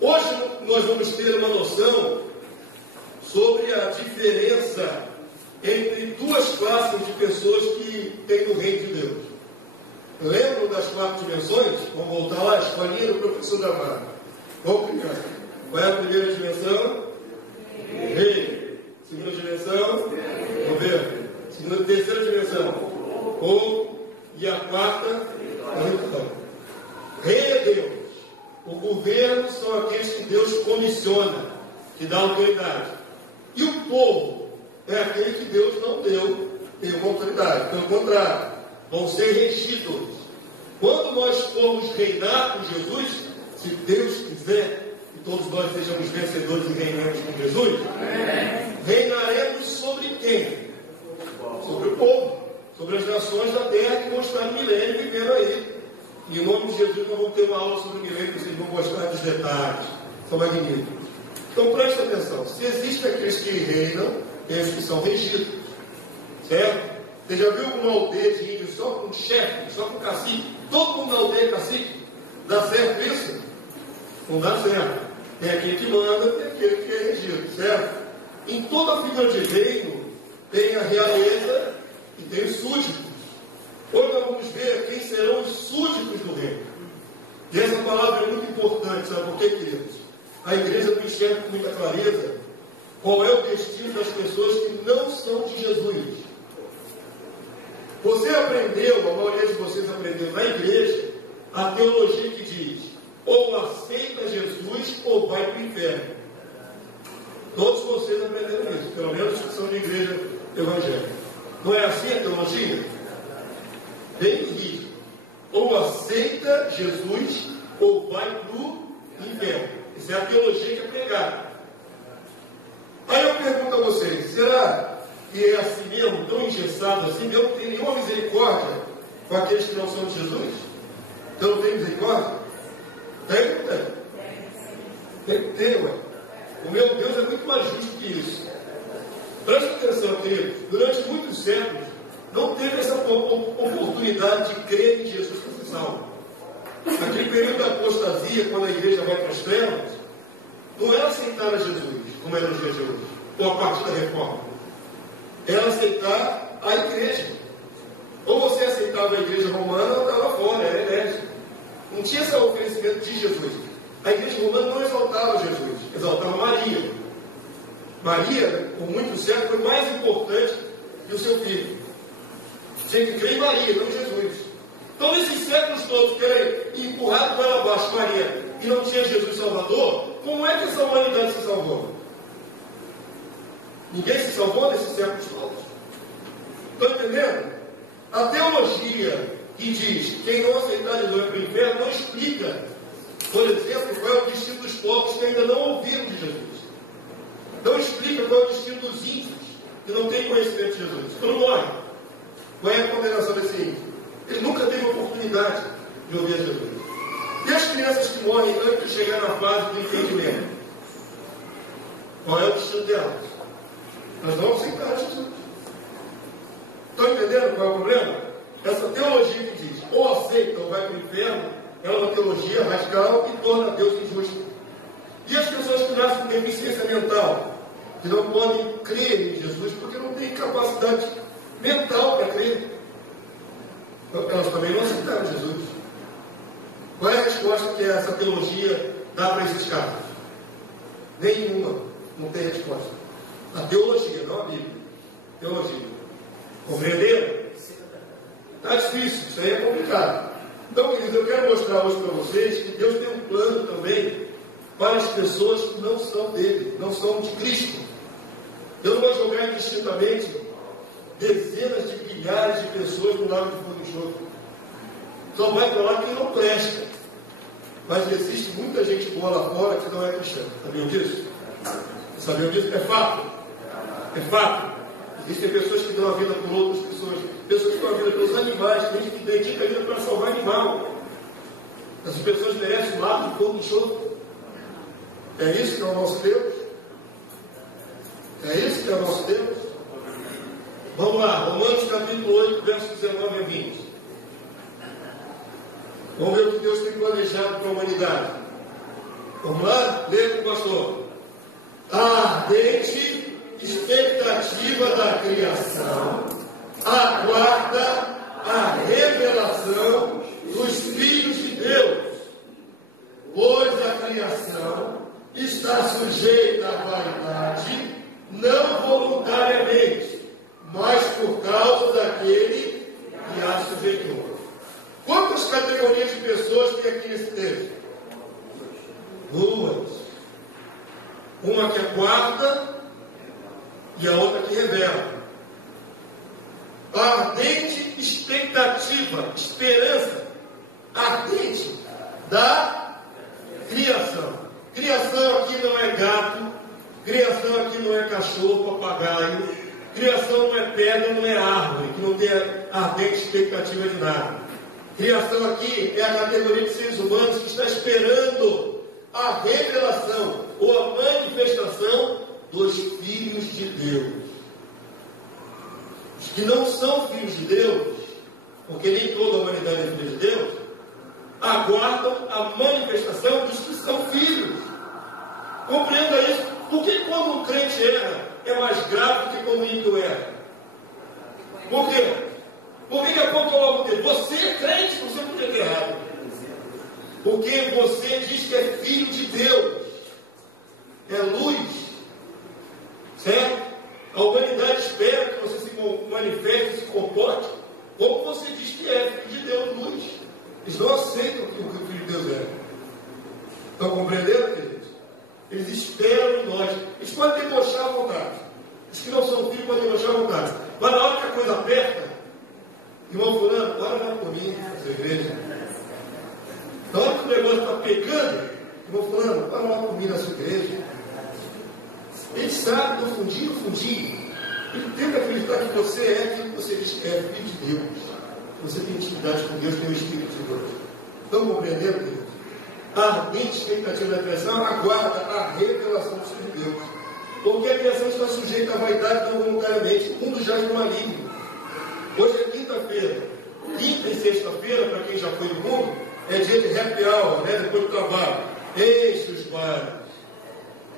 Hoje nós vamos ter uma noção sobre a diferença entre duas classes de pessoas que tem no reino de Deus. Lembram das 4 dimensões? Vamos voltar lá, a escolinha do professor da Mara. Vamos primeiro. Qual é a primeira dimensão? Rei. Segunda dimensão? Governo. Terceira dimensão? Povo. E a quarta? Religião. Rei é Deus. O governo são aqueles que Deus comissiona, que dá autoridade. E o povo é aquele que Deus não deu nenhuma autoridade. Pelo contrário, vão ser regidos. Quando nós formos reinar com Jesus, se Deus quiser, e todos nós sejamos vencedores e reinemos com Jesus, reinaremos sobre quem? Sobre o povo, sobre as nações da terra que vão estar no milênio vivendo aí. E em nome de Jesus nós vamos ter uma aula sobre o milênio, que vocês vão gostar dos detalhes. São magníficos. Então preste atenção, se existem aqueles que reinam, tem os que são regidos. Certo? Você já viu alguma aldeia de índio só com chefe, só com cacique? Todo mundo na aldeia é cacique? Dá certo isso? Não dá certo. Tem aquele que manda, tem aquele que é regido, certo? Em toda figura de reino, tem a realeza e tem os súditos. Hoje nós vamos ver quem serão os súditos do reino. E essa palavra é muito importante, sabe por quê, queridos? A igreja não enxerga com muita clareza qual é o destino das pessoas que não são de Jesus. Você aprendeu, a maioria de vocês aprendeu na igreja, a teologia que diz: ou aceita Jesus ou vai para o inferno. Todos vocês aprenderam isso, pelo menos os que são de igreja evangélica. Não é assim a teologia? Bem rígido. Ou aceita Jesus ou vai para o inferno. Essa é a teologia que é pregada. Aí eu pergunto a vocês, será que é assim mesmo, tão engessado assim? Deus não tem nenhuma misericórdia com aqueles que não são de Jesus? Então não tem misericórdia? Tem ou não tem? Tem que ter, ué. O meu Deus é muito mais justo que isso. Preste atenção, queridos. Durante muitos séculos, não teve essa oportunidade de crer em Jesus para ser salvo. Naquele período da apostasia, quando a igreja vai para as trevas, não era aceitar a Jesus, como era nos dias de hoje, ou a partir da reforma. Era aceitar a igreja. Ou você aceitava a igreja romana, ou estava fora, era herege. Não tinha esse oferecimento de Jesus. A igreja romana não exaltava Jesus, exaltava Maria. Maria, por muitos séculos, foi mais importante que o seu filho. Tinha que crer em Maria, não em Jesus. Então, nesses séculos todos que era empurrado para ela abaixo Maria e não tinha Jesus Salvador, como é que essa humanidade se salvou? Ninguém se salvou nesses séculos todos. Estão entendendo? A teologia que diz que quem não aceitar Jesus vai para o inferno não explica, por exemplo, qual é o destino dos povos que ainda não ouviram de Jesus. Não explica qual é o destino dos índios que não têm conhecimento de Jesus. Quando morre, qual é a condenação desse índio? Ele nunca teve a oportunidade de ouvir a Jesus. E as crianças que morrem antes de chegar na fase do entendimento? Qual é o destino delas? Nós não aceitamos Jesus. Estão entendendo qual é o problema? Essa teologia que diz ou aceita ou vai para o inferno, ela é uma teologia radical que torna Deus injusto. E as pessoas que nascem com deficiência mental, que não podem crer em Jesus porque não têm capacidade mental para crer, elas também não aceitaram Jesus. Qual é a resposta que essa teologia dá para esses casos? Nenhuma. Não tem resposta. A teologia, não a Bíblia. Teologia. Compreenderam? Está difícil, isso aí é complicado. Então, queridos, eu quero mostrar hoje para vocês que Deus tem um plano também para as pessoas que não são dele, não são de Cristo. Eu não vou jogar indistintamente dezenas de milhares de pessoas no lago de fogo e enxofre. Só vai para lá quem não presta. Mas existe muita gente boa lá fora que não é cristã. Sabiam disso? Sabiam disso? É fato. É fato. Existem pessoas que dão a vida por outras pessoas. Pessoas que dão a vida pelos animais. Tem gente que dedica a vida para salvar animal. Essas pessoas merecem um lago de fogo e enxofre. É isso que é o nosso Deus? É isso que é o nosso Deus? Vamos lá, Romanos capítulo 8, versos 19 a 20. Vamos ver o que Deus tem planejado para a humanidade. Vamos lá? Lê com o pastor. A ardente expectativa da criação aguarda a revelação dos filhos de Deus, pois a criação está sujeita à vaidade, não voluntariamente, mas por causa daquele que a sujeitou. Quantas categorias de pessoas tem aqui nesse texto? Duas. Uma que aguarda e a outra que revela. A ardente expectativa, esperança, ardente da criação. Criação aqui não é gato, criação aqui não é cachorro, papagaio, criação não é pedra, não é árvore, que não tem ardente expectativa de nada. Criação aqui é a categoria de seres humanos que está esperando a revelação ou a manifestação dos filhos de Deus. Os que não são filhos de Deus, porque nem toda a humanidade é filha de Deus, aguardam a manifestação dos que são filhos. Compreenda isso. Porque quando um crente erra, é mais grave do que quando o ímpio erra. Por quê? Porque apontou logo dele. Você é crente, você podia ter errado. Porque você diz que é filho de Deus. É luz. Certo? A humanidade espera que você se manifeste, se comporte como você diz que é filho de Deus, luz. Eles não aceitam o que o filho de Deus é. Estão compreendendo, queridos? Eles esperam em nós. Eles podem debochar à vontade. Os que não são filhos podem debochar à vontade. Mas na hora que a coisa aperta, irmão fulano, para lá por mim, nessa igreja. Na hora que o negócio está pegando, irmão fulano, para lá por mim nessa igreja. Ele sabe, no fundinho, ele tenta acreditar que você é aquilo que você diz que é, filho de Deus. Você tem intimidade com Deus, tem o Espírito de Deus. Estão compreendendo, Deus? A ardente expectativa da criação aguarda a revelação do Filho de Deus. Porque a criação está sujeita à vaidade não voluntariamente. O mundo jaz no maligno. Hoje é quinta-feira. Quinta e sexta-feira, para quem já foi no mundo, é dia de happy hour, né? Depois do trabalho. Enche os bares.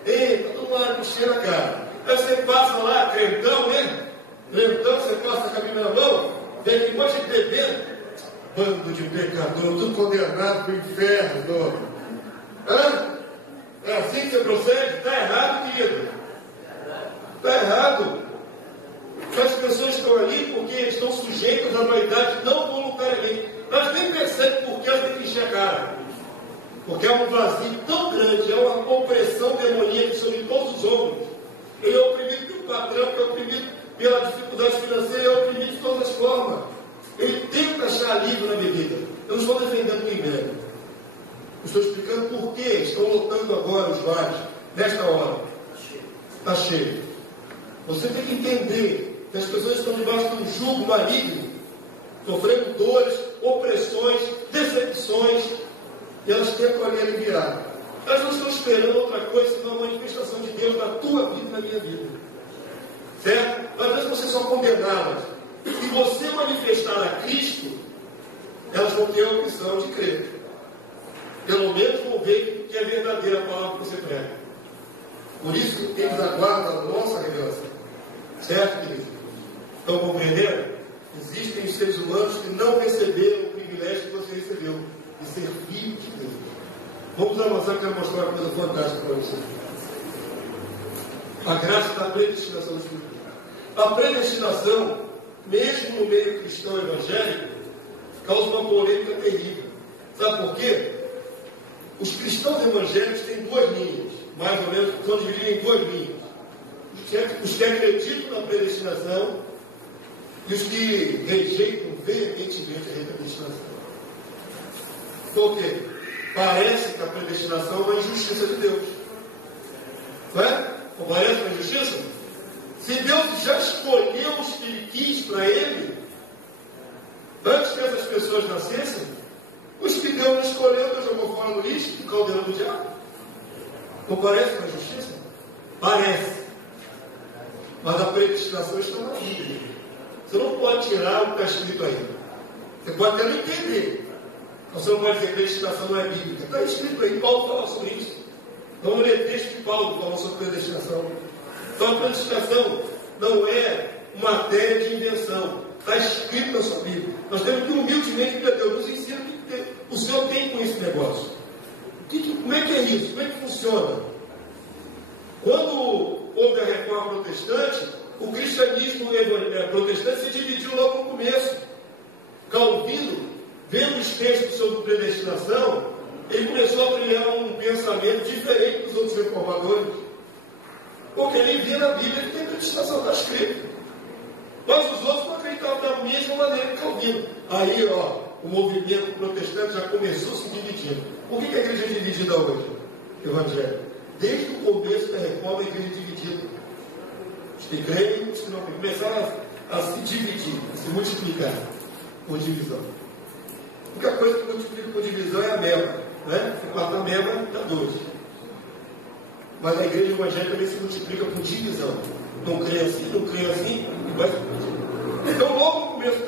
Eita, todo mundo cheira a cara. Aí você passa lá, crentão, né? Crentão, você passa a caminho na mão, vem aqui um monte de bebê. Bando de pecador, tudo condenado para o inferno. Hã? É assim que você procede? Está errado, querido. Está errado. As pessoas estão ali porque estão sujeitas à vaidade não voluntariamente. Elas nem percebem porque elas têm que encher a cara. Porque é um vazio tão grande, é uma opressão demoníaca sobre todos os homens. Ele é oprimido pelo patrão, que é oprimido pela dificuldade financeira, ele é oprimido de todas as formas. Ele tenta achar alívio na bebida. Eu não estou defendendo quem bebe. Eu estou explicando por que estão lotando agora os bares, nesta hora. Está cheio. Você tem que entender que as pessoas estão debaixo de um jugo maligno, sofrendo dores, opressões, decepções, e elas tentam ali aliviar. Elas não estão esperando outra coisa senão a manifestação de Deus na tua vida e na minha vida. Certo? Mas às vezes você só condená-las. Se você manifestar a Cristo, elas vão ter a opção de crer. Pelo menos vão ver que é verdadeira a palavra que você prega. Por isso, eles aguardam a nossa revelação. Certo, querido? Estão compreendendo? Existem os seres humanos que não receberam o privilégio que você recebeu, de ser filho de Deus. Vamos avançar, que eu quero mostrar uma coisa fantástica para você. A graça da predestinação dos filhos. A predestinação, mesmo no meio cristão evangélico, causa uma polêmica terrível. Sabe por quê? Os cristãos evangélicos têm duas linhas, mais ou menos, são divididos em duas linhas. Os que acreditam na predestinação e os que rejeitam veementemente a predestinação. Por quê? Parece que a predestinação é uma injustiça de Deus. Não é? Não parece uma injustiça? Se Deus já escolheu os que Ele quis para Ele, antes que essas pessoas nascessem, os que Deus não escolheu, Deus jogou fora no lixo, no caldeirão do diabo. Não parece uma injustiça? Parece. Mas a predestinação está na Bíblia. Você não pode tirar o que está escrito aí. Você pode até não entender. Você não pode dizer que a predestinação não é bíblica. Está escrito aí, Paulo fala sobre isso. Vamos ler texto de Paulo falando sobre predestinação. Então a predestinação não é matéria de invenção. Está escrito na sua Bíblia. Nós temos que humildemente pedir a Deus, nos ensina o que o Senhor tem com esse negócio. Como é que é isso? Como é que funciona? Quando houve a reforma protestante, o cristianismo protestante se dividiu logo no começo. Calvino, vendo os textos sobre predestinação, ele começou a criar um pensamento diferente dos outros reformadores. Porque ele via na Bíblia que tem predestinação, está escrito. Mas os outros não acreditavam da mesma maneira que Calvino. Aí, o movimento protestante já começou se dividindo. Por que a igreja é dividida hoje? Evangelho. Desde o começo da reforma, a igreja é dividida. Os que creem e os que não creem. Começaram a se dividir, a se multiplicar por divisão. A única coisa que multiplica por divisão é a meba. Né? Se quarta a meba, dá 2. Mas a igreja evangélica também se multiplica por divisão. Não creio assim, e vai se multiplicar. Então, logo no começo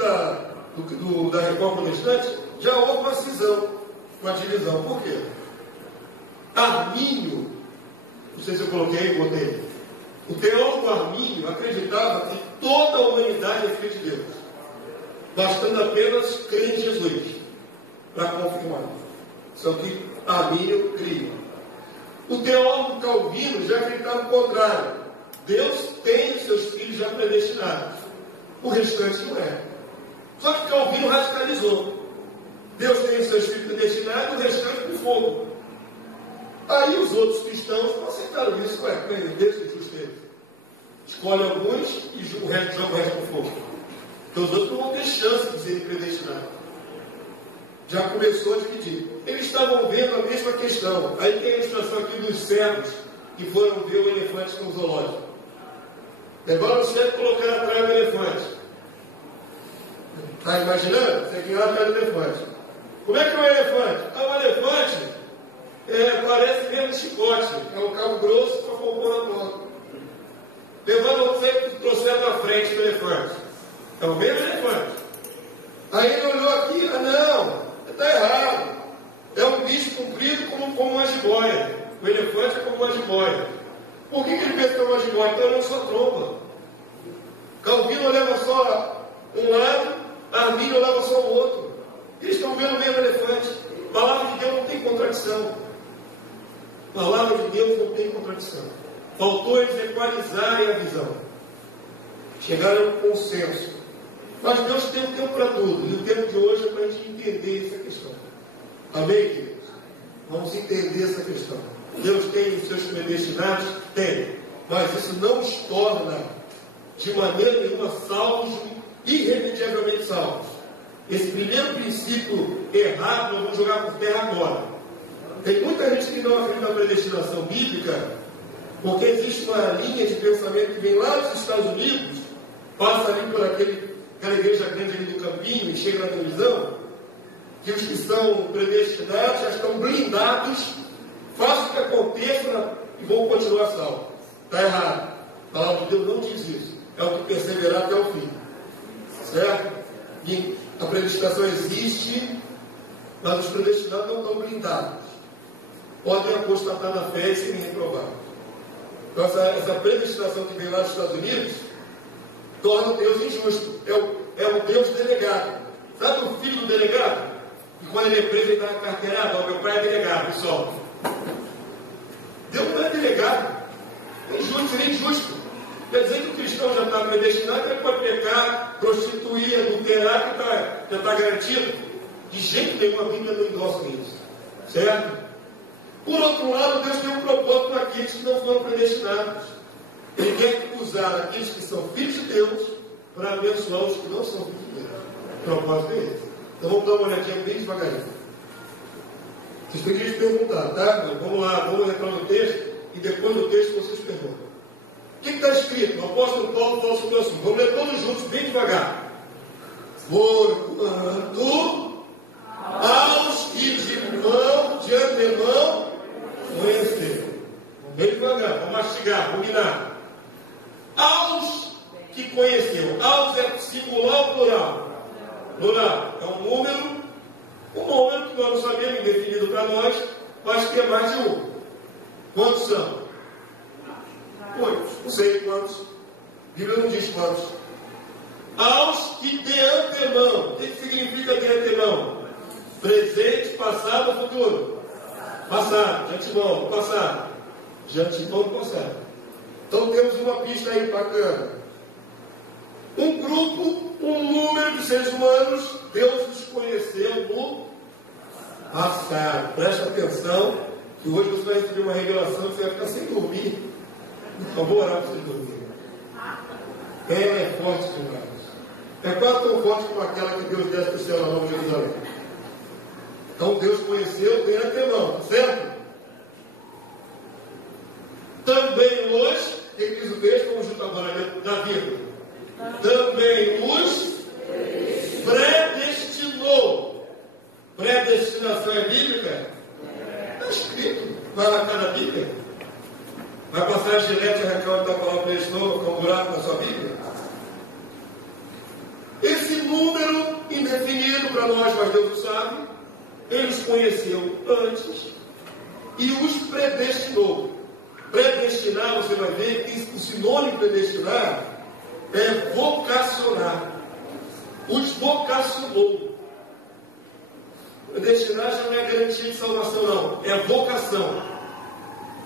da reforma protestante, já houve uma cisão, uma divisão. Por quê? Armínio, não sei se eu botei. O teólogo Armínio acreditava que toda a humanidade é filha de Deus, bastando apenas crer em Jesus para confirmar. Só que Armínio cria. O teólogo Calvino já acreditava o contrário. Deus tem os seus filhos já predestinados. O restante não é. Só que Calvino radicalizou. Deus tem os seus filhos predestinados, o restante com fogo. Aí os outros cristãos não aceitaram isso. Deus é justo deles. Escolhe alguns e joga o resto no fogo. Então os outros não vão ter chance de serem predestinados. Já começou a dividir. Eles estavam vendo a mesma questão. Aí tem a ilustração aqui dos cegos que foram ver o elefante no zoológico. Levaram o cego e colocaram atrás do elefante. Está imaginando? Você que atrás do elefante. Como é que é o elefante? O elefante parece mesmo um chicote. É um cabo grosso para compor na boca. Levaram o cego e trouxeram na frente do elefante. É o mesmo elefante. Aí ele olhou aqui, não, está errado. É um bicho comprido como uma jiboia. O elefante é como uma jiboia. Por que ele pensa que é uma jiboia? Então olhando só a tromba. Calvino olhava só um lado, Armínio olhava só o outro. Eles estão vendo o mesmo elefante. A palavra de Deus não tem contradição. A palavra de Deus não tem contradição. Faltou eles equalizarem a visão. Chegaram a um consenso. Mas Deus tem um tempo para tudo. E o tempo de hoje é para a gente entender essa questão. Amém, queridos? Vamos entender essa questão. Deus tem os seus predestinados? Tem. Mas isso não os torna, de maneira nenhuma, salvos, irremediavelmente salvos. Esse primeiro princípio errado, nós vamos jogar por terra agora. Tem muita gente que não acredita na predestinação bíblica, porque existe uma linha de pensamento que vem lá dos Estados Unidos, passa ali por aquela igreja grande ali do Campinho e chega na televisão, que os que são predestinados já estão blindados, façam o que aconteça e vão continuar salvos. Está errado. A palavra de Deus não diz isso. É o que perseverar até o fim. Certo? E a predestinação existe, mas os predestinados não estão blindados. Podem apostatar na fé e serem reprovados. Então essa predestinação que vem lá dos Estados Unidos torna o Deus injusto. É o Deus delegado. Sabe o filho do delegado? E quando ele é preso, ele dá uma carteirada. Meu pai é delegado, pessoal. Deus não é delegado. É injusto, seria injusto. Quer dizer que o cristão já está predestinado, ele pode pecar, prostituir, adulterar, que já está garantido. De jeito nenhum, a Bíblia não endossa isso. Certo? Por outro lado, Deus tem um propósito para aqueles que não foram predestinados. Ele quer usar aqueles que são filhos de Deus para abençoar os que não são filhos de Deus. O propósito é esse. Então vamos dar uma olhadinha bem devagarinho. Vocês têm que perguntar, tá? Vamos lá, vamos entrar no texto e depois do texto vocês perguntam. O que está escrito? O apóstolo Paulo fala sobre o assunto. Vamos ler todos juntos, bem devagar. Porquanto aos que de antemão conheceram. Bem devagar, vamos mastigar, combinar. Aos que conheceu. Aos é singular ou plural? Plural. É um número que nós não sabemos, definido para nós, mas que é mais de um. Quantos são? Muitos. Não sei quantos. A Bíblia não diz quantos. Aos que de antemão. O que significa de antemão? Presente, passado ou futuro? Passado. De antemão, passado. De antemão, passado. Então temos uma pista aí bacana. Um grupo, um número de seres humanos, Deus os conheceu no passado. Presta atenção, que hoje você vai receber uma revelação que você vai ficar sem dormir. Então vou orar para você dormir. Ela é forte demais. É quase tão forte como aquela que Deus desce do céu na Nova Jerusalém. Então Deus conheceu de antemão, tá certo? Também hoje, o que diz o texto? Vamos juntar agora da vírgula. Também os predestinou. Predestinação é bíblica? Está escrito. Vai na cada Bíblia. Vai passar a gilete e arrancar onde está a palavra predestinou, com um buraco na sua Bíblia? Esse número indefinido para nós, mas Deus o sabe, Ele os conheceu antes e os predestinou. Predestinar, você vai ver que o sinônimo predestinar é vocacionar. Os vocacionou. Predestinar já não é garantia de salvação, não. É vocação.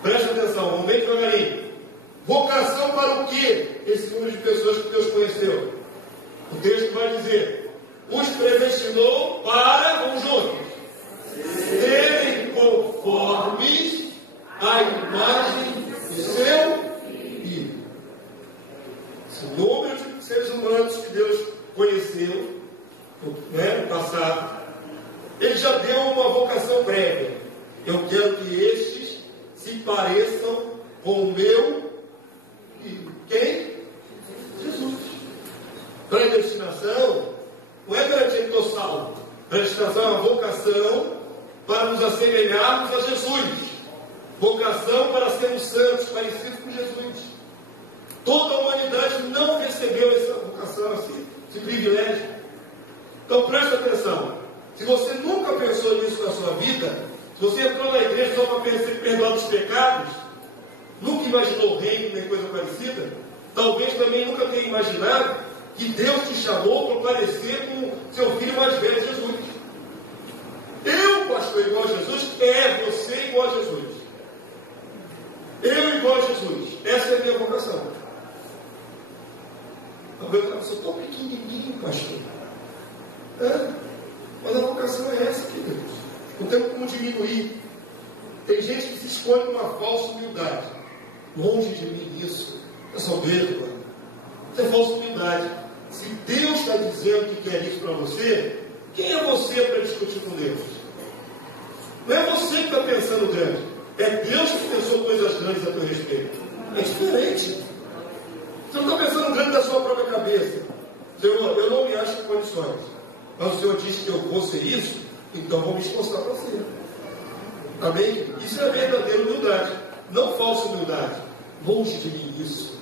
Preste atenção, vamos bem devagarinho. Vocação para o quê? Esse número de pessoas que Deus conheceu. O texto vai dizer: os predestinou para, vamos juntos, serem conformes à imagem de seu Filho. Esse número de seres humanos que Deus conheceu, no passado, Ele já deu uma vocação prévia. Eu quero que estes se pareçam com o meu Filho. Quem? Jesus. Predestinação não é garantia que estou salvo. Predestinação é uma vocação para nos assemelharmos a Jesus. Vocação para sermos santos, parecidos com Jesus. Toda a humanidade não recebeu essa vocação, esse privilégio. Então presta atenção. Se você nunca pensou nisso na sua vida, se você entrou na igreja só para ser perdoado dos pecados, nunca imaginou o reino nem coisa parecida, talvez também nunca tenha imaginado que Deus te chamou para parecer com seu filho mais velho, Jesus. Eu, pastor, igual a Jesus, é você igual a Jesus. Eu igual a Jesus. Essa é a minha vocação. Talvez eu sou tão pequenininho, pastor. Mas a vocação é essa, queridos. Não temos como diminuir. Tem gente que se esconde numa falsa humildade. Longe de mim isso. É soberbo, mano. Isso é falsa humildade. Se Deus está dizendo que quer isso para você, quem é você para discutir com Deus? Não é você que está pensando grande. É Deus que pensou coisas grandes a teu respeito. É diferente. Você não está pensando grande da sua própria cabeça. Senhor, eu não me acho em condições. Mas o Senhor disse que eu vou ser isso, então vou me esforçar para ser. Amém? Isso é verdadeira humildade. Não falsa humildade. Longe de mim isso.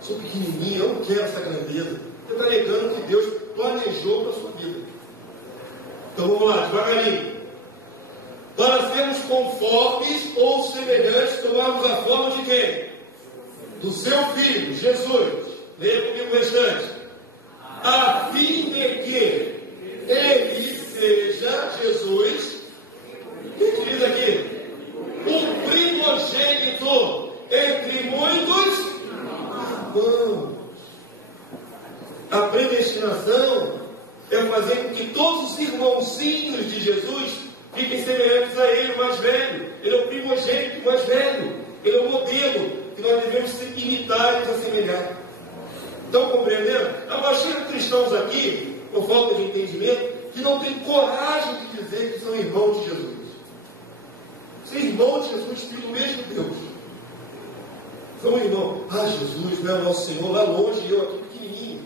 Sou pequenininho, eu não quero essa grandeza. Você está negando o que Deus planejou para a sua vida. Então vamos lá, devagarinho. Para sermos conformes ou semelhantes, tomarmos a forma de quem? Do seu Filho, Jesus. Leia comigo o restante. A fim de que Ele seja, Jesus, o que diz aqui? O primogênito entre muitos irmãos. A predestinação é fazer com que todos os irmãozinhos de Jesus fiquem semelhantes a Ele, o mais velho. Ele é o primogênito mais velho. Ele é o modelo que nós devemos imitar e nos assemelhar. Estão compreendendo? Agora chegam cristãos aqui, por falta de entendimento, que não têm coragem de dizer que são irmãos de Jesus. São irmãos de Jesus, filho do mesmo Deus. São irmãos. Jesus não é o nosso Senhor lá longe e eu aqui pequenininho.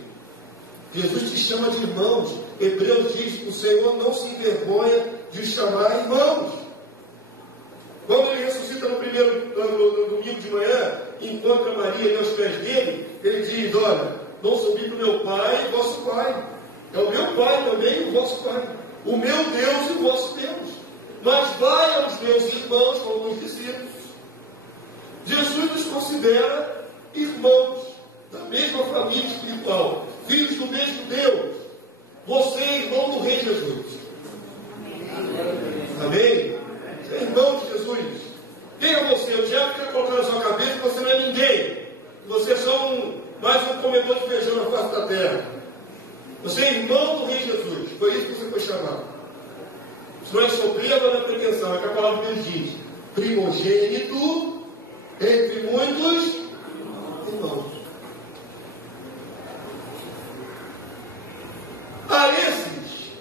Jesus te chama de irmãos. Hebreus diz que o Senhor não se envergonha de os chamar irmãos. Quando ele ressuscita no domingo de manhã, encontra Maria ali aos pés dele, ele diz: olha, não subi para o meu pai e vosso pai. É o meu pai também e o vosso pai. O meu Deus e o vosso Deus. Mas vai aos meus irmãos, como os discípulos. Jesus nos considera irmãos da mesma família espiritual, filhos do mesmo Deus. Você é irmão do Rei Jesus. Amém? Você é irmão de Jesus. Quem é você? O diabo quer colocar na sua cabeça que você não é ninguém. Você é só mais um comedor de feijão na face da terra. Você é irmão do Rei Jesus. Foi isso que você foi chamado. Isso não é soberba, não é pretensão. É que a palavra de Deus diz: primogênito entre muitos irmãos. A esses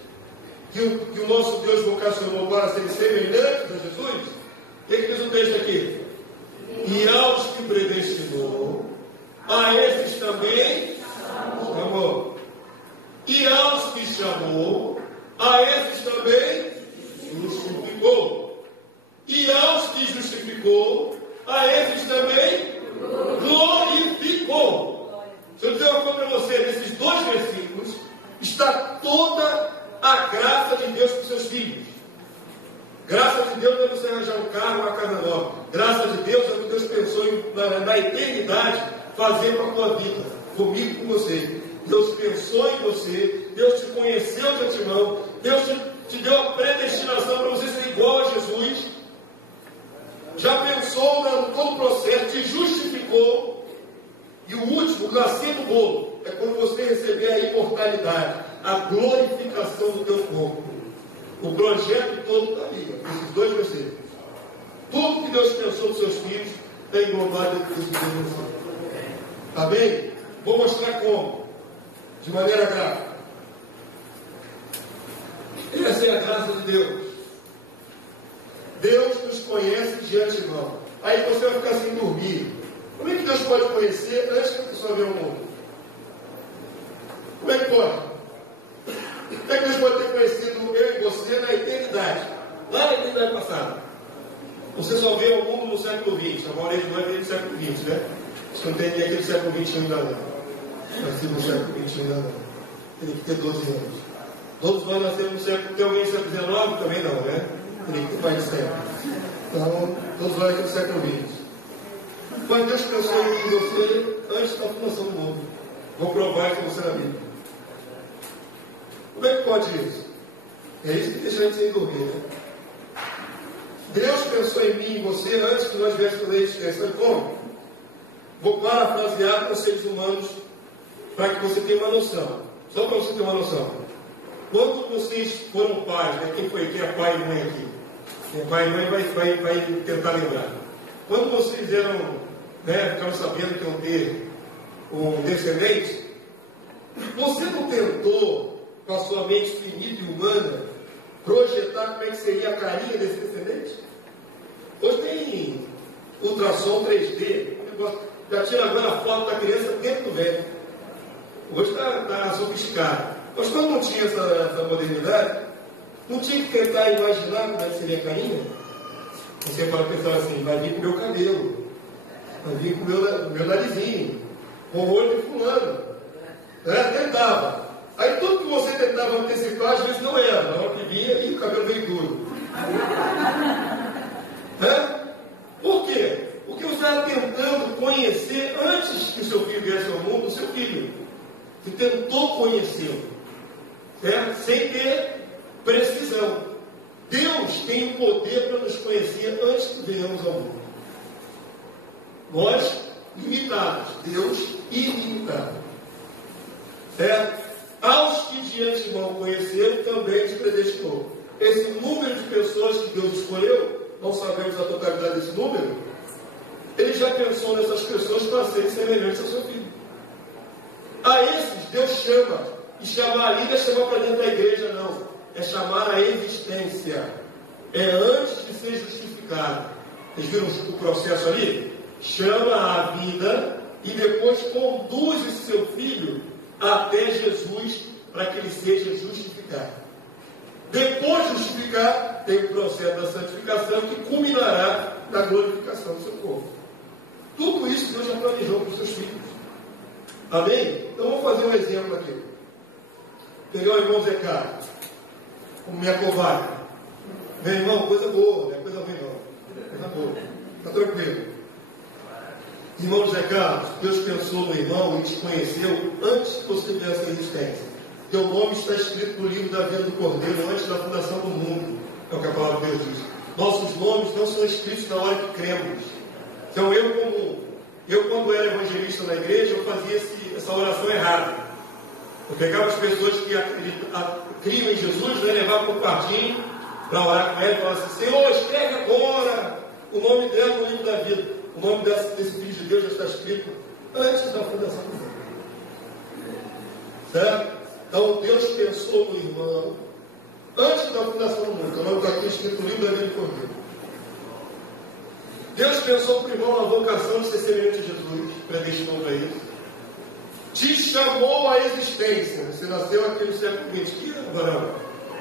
que o nosso Deus vocacionou para serem semelhantes a Jesus, o que diz o texto aqui? E aos que predestinou, a esses também chamou. E aos que chamou, a esses também justificou. E aos que justificou, a esses também glorificou. Se eu dizer uma coisa para você, nesses dois versículos está toda a graça de Deus para os seus filhos. Graça de Deus não é você arranjar um carro, uma casa nova. Graça de Deus é o que Deus pensou na eternidade fazer para a tua vida, comigo e com você. Deus pensou em você, Deus te conheceu de antemão, Deus te deu a predestinação para você ser igual a Jesus. Já pensou no todo o processo, te justificou. E o último, o nascer do bolo, é quando você receber a imortalidade, a glorificação do teu corpo. O projeto todo está ali, esses dois versículos. Tudo que Deus pensou dos seus filhos está englobado dentro desses dois versículos. Está bem? Vou mostrar como. De maneira gráfica. Essa é a graça de Deus. Deus nos conhece de antemão. Aí você vai ficar sem dormir. Como é que Deus pode conhecer antes que a pessoa veja o mundo? Como é que pode? Como é que Deus pode ter conhecido eu e você na eternidade? Lá na eternidade passada. Você só vê o mundo no século XX. A maioria de nós veio no século XX, né? Você não tem ninguém aqui do século XX ainda não. Nasci no século XX ainda não. Teria que ter 12 anos. Todos nós nascemos no século. Tem alguém no século XIX? Também não, né? Teria que ter mais de século. Então, todos nós aqui no século XX. Mas Deus pensou em você antes da fundação do mundo. Vou provar isso para você na Bíblia. Como é que pode isso? É isso que deixa a gente sem dormir, né? Deus pensou em mim e em você antes que nós viéssemos fazer existência. Sabe como? Vou parafrasear para os seres humanos para que você tenha uma noção. Só para você ter uma noção. Quando vocês foram pais, né? Quem é pai e mãe aqui? Quem é pai e mãe vai tentar lembrar. Quando vocês eram, né, ficaram sabendo que iam ter um descendente, você não tentou, com a sua mente finita e humana, projetar como é que seria a carinha desse descendente? Hoje tem ultrassom 3D, já tira agora a foto da criança dentro do ventre. Hoje está sofisticado. Mas quando não tinha essa modernidade, não tinha que tentar imaginar como é que seria a carinha. Você para pensar assim, vai vir com o meu cabelo, vai vir com o meu narizinho, com o olho de fulano. Tentava. Aí tudo que você tentava antecipar, às vezes não era. Na hora que vinha, e o cabelo veio duro. Por quê? Porque você estava tentando conhecer, antes que o seu filho viesse ao mundo, o seu filho. Você tentou conhecê-lo, sem ter precisão. Deus tem o poder para nos conhecer antes que venhamos ao mundo. Nós, limitados. Deus, ilimitado. Aos que de antemão conheceram, também te predestinou. Esse número de pessoas que Deus escolheu, não sabemos a totalidade desse número, Ele já pensou nessas pessoas para serem semelhantes ao seu filho. A esses, Deus chama. E chamar ali não é chamar para dentro da igreja, não. É chamar a existência. É antes de ser justificado. Vocês viram o processo ali? Chama a vida e depois conduz esse seu filho até Jesus para que ele seja justificado. Depois de justificar, tem o processo da santificação que culminará na glorificação do seu corpo. Tudo isso Deus já planejou para os seus filhos. Amém? Então vamos fazer um exemplo aqui. Pegar o irmão Zé Carlos, como minha covarde. Meu irmão, coisa boa, não é coisa ruim não. Coisa boa. Está tranquilo. Irmão José Carlos, Deus pensou no irmão e te conheceu antes que você tivesse existência. Teu nome está escrito no livro da vida do Cordeiro antes da fundação do mundo. É o que a palavra de Deus diz. Nossos nomes não são escritos na hora que cremos. Isso é um erro comum. Eu, quando era evangelista na igreja, eu fazia essa oração errada. Eu pegava as pessoas que criam em Jesus, né, levava para o quartinho para orar com ela e falava assim: Senhor, escreve agora o nome dela no livro da vida. O nome desse filho de Deus já está escrito antes da fundação do mundo. Certo? Então Deus pensou no irmão antes da fundação do mundo. O nome está aqui escrito no livro da vida do Cordeiro. Deus pensou para o irmão na vocação de ser semelhante a Jesus, predestinou para isso. Te chamou à existência. Você nasceu aqui no século XX. Que ano?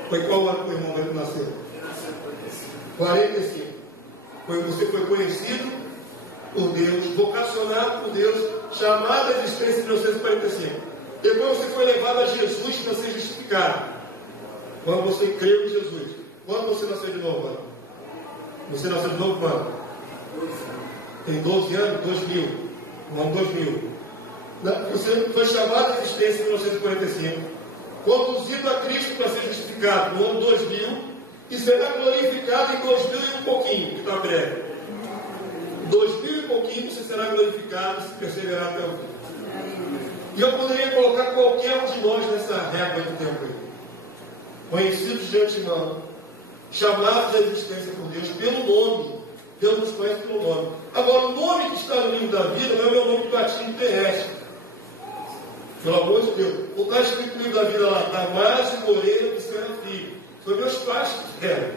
Foi qual ano que o irmão nasceu? 45. Você foi conhecido por Deus, vocacionado por Deus, chamado à existência em 1945. Depois você foi levado a Jesus para ser justificado. Quando você creu em Jesus. Quando você nasceu de novo, mano? Você nasceu de novo quando? Tem 12 anos? 2000. No ano 2000. Você foi chamado à existência em 1945. Conduzido a Cristo para ser justificado no ano 2000. E será glorificado em 2000 e um pouquinho, que está breve. 2000 e pouquinho você será glorificado se perseverar até o fim. E eu poderia colocar qualquer um de nós nessa régua do tempo aí. Conhecidos de antemão, chamados à existência por Deus pelo nome. Deus nos conhece pelo nome. Agora, o nome que está no livro da vida não é o meu nome de batismo terrestre. Pelo amor de Deus. O que está escrito no livro da vida lá, Damásio Moreira de Serafim. Foi meus pais que fizeram.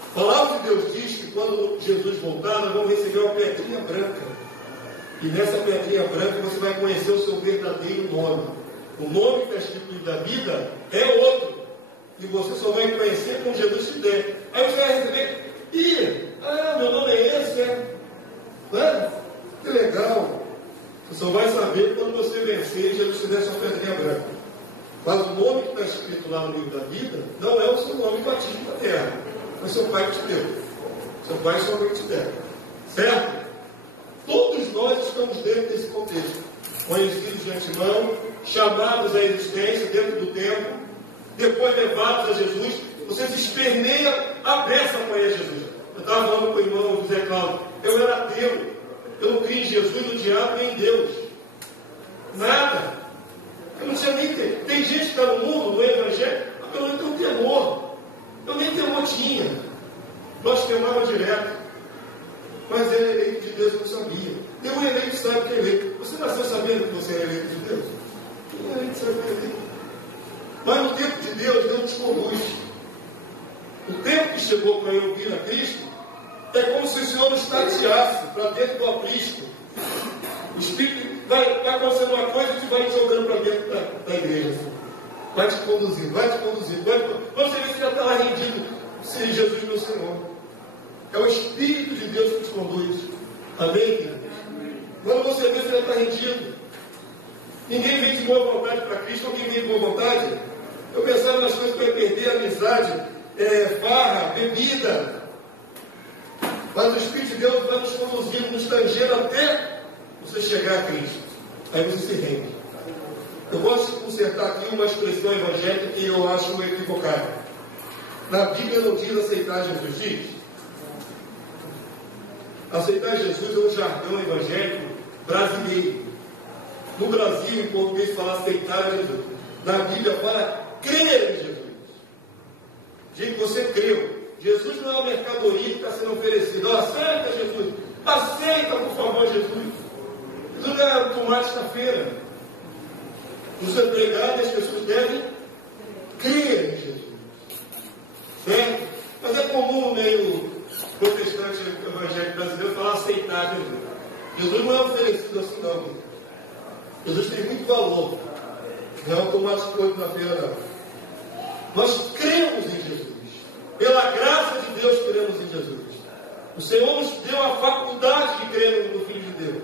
A palavra de Deus diz que quando Jesus voltar, nós vamos receber uma pedrinha branca. E nessa pedrinha branca você vai conhecer o seu verdadeiro nome. O nome que está escrito no livro da vida é outro. E você só vai conhecer quando Jesus te der. Aí você vai receber. Meu nome é esse, que legal. Você só vai saber quando você vencer e Jesus te der sua pedrinha branca. Mas o nome que está escrito lá no livro da vida não é o seu nome batismo na terra. Foi seu pai que te deu. Seu pai e sua mãe que te deram. Certo? Todos nós estamos dentro desse contexto. Conhecidos de antemão, chamados à existência dentro do tempo, depois levados a Jesus. Você se esperneia a beça para ir a Jesus. Eu estava falando com o irmão José Cláudio. Eu era ateu. Eu não criei em Jesus, no diabo, nem em Deus. Nada. Eu não tinha nem temor. Tem gente que está no mundo, no Evangelho, mas eu não tenho temor. Eu nem temor tinha. Nós temávamos direto. Mas é eleito de Deus, eu não sabia. Tem um eleito sabe que é eleito. Você nasceu sabendo que você é eleito de Deus? Tem um eleito sabe que é eleito. Mas no tempo de Deus, Deus nos conduz. O tempo que chegou para eu vir a Cristo, é como se o Senhor nos tateasse para dentro do aprisco. O Espírito vai acontecendo uma coisa e te vai jogando para dentro da igreja. Assim. Vai te conduzindo, vai te conduzindo. Quando você vê que você já está lá rendido, sem Jesus meu Senhor. É o Espírito de Deus que te conduz. Amém, queridos? Quando você vê que você já está rendido, ninguém vem de boa vontade para Cristo, alguém vem de boa vontade. Eu pensava nas coisas que eu ia perder, amizade, farra, bebida. Mas o Espírito de Deus vai nos conduzir, nos tangendo até você chegar a Cristo. Aí você se rende. Eu gosto de consertar aqui uma expressão evangélica que eu acho equivocada. Na Bíblia não diz aceitar Jesus, diz. Aceitar Jesus é um jargão evangélico brasileiro. No Brasil, em português, fala aceitar Jesus. Na Bíblia fala crer em Jesus. Gente, você creu. Jesus não é uma mercadoria que está sendo oferecida. Aceita Jesus. Aceita, por favor, Jesus. Jesus não é tomate na feira. Os empregados, as pessoas devem crer em Jesus. Certo? Mas é comum no meio protestante evangélico brasileiro falar aceitar Jesus. Jesus não é oferecido assim, não. Jesus tem muito valor. Não é um tomate coito na feira, não. Nós cremos em Jesus. Pela graça de Deus, cremos em Jesus. O Senhor nos deu a faculdade de crer no Filho de Deus.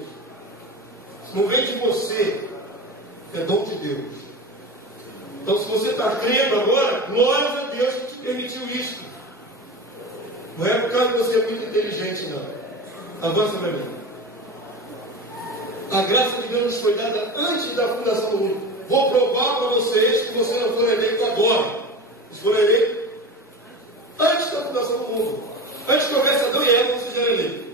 Não vem de você, é dom de Deus. Então, se você está crendo agora, glória a Deus que te permitiu isso. Não é por causa que você é muito inteligente, não. Avança para mim. A graça de Deus nos foi dada antes da fundação do mundo. Vou provar para vocês que você não foi eleito agora. Você foi eleito antes da fundação do mundo. Antes que houvesse Adão e Eva, você já era eleito.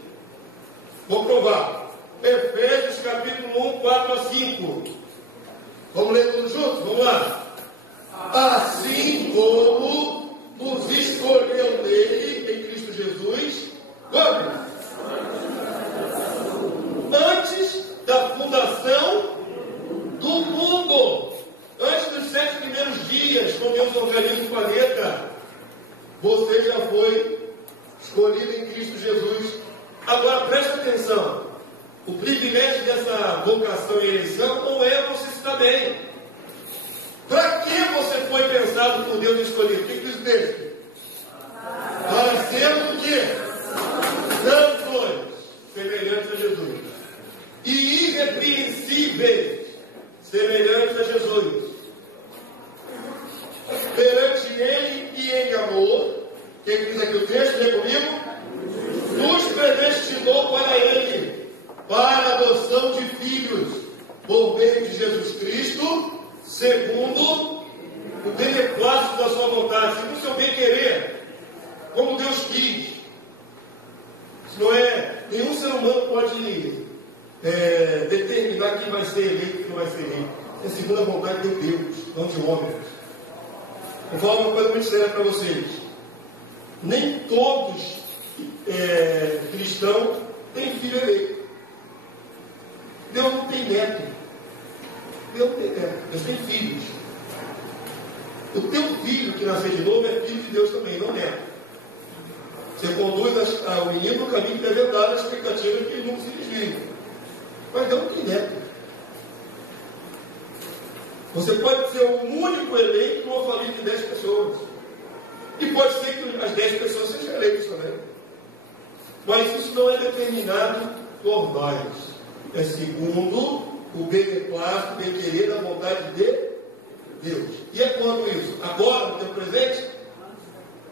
Vou provar. Efésios capítulo 1, 4 a 5. Vamos ler todos juntos? Vamos lá. Assim como nos escolheu nele, em Cristo Jesus, quando? Antes da fundação do mundo. Antes dos 7 primeiros dias, como Deus organiza o planeta, você já foi escolhido em Cristo Jesus. Agora preste atenção. O privilégio dessa vocação e eleição não é você estar bem. Para que você foi pensado por Deus e escolhido? O que diz o texto? Para sermos o quê? Santos, semelhantes a Jesus. E irrepreensíveis, semelhantes a Jesus. Perante Ele e em amor. Quem diz aqui o texto? Lê comigo. Nos predestinou para Ele, para a adoção de filhos, por meio de Jesus Cristo, segundo o beneplácito da sua vontade, segundo o seu bem-querer, como Deus quis. Isso não é, nenhum ser humano pode determinar quem vai ser eleito e quem não vai ser eleito. É segundo a vontade de Deus, não de homens. Vou falar uma coisa muito séria para vocês. Nem todos cristãos têm filho eleito. Deus não tem neto. Deus não tem neto. Deus tem filhos. O teu filho que nascer de novo é filho de Deus também, não neto. Você conduz o menino no caminho que deve andar, na expectativa que ele não se desvie. Mas Deus não tem neto. Você pode ser o único eleito numa família de 10 pessoas. E pode ser que as 10 pessoas sejam eleitas também. Mas isso não é determinado por nós. É segundo o beneplácito, o bem-querer da vontade de Deus. E é quando isso? Agora, no tempo presente?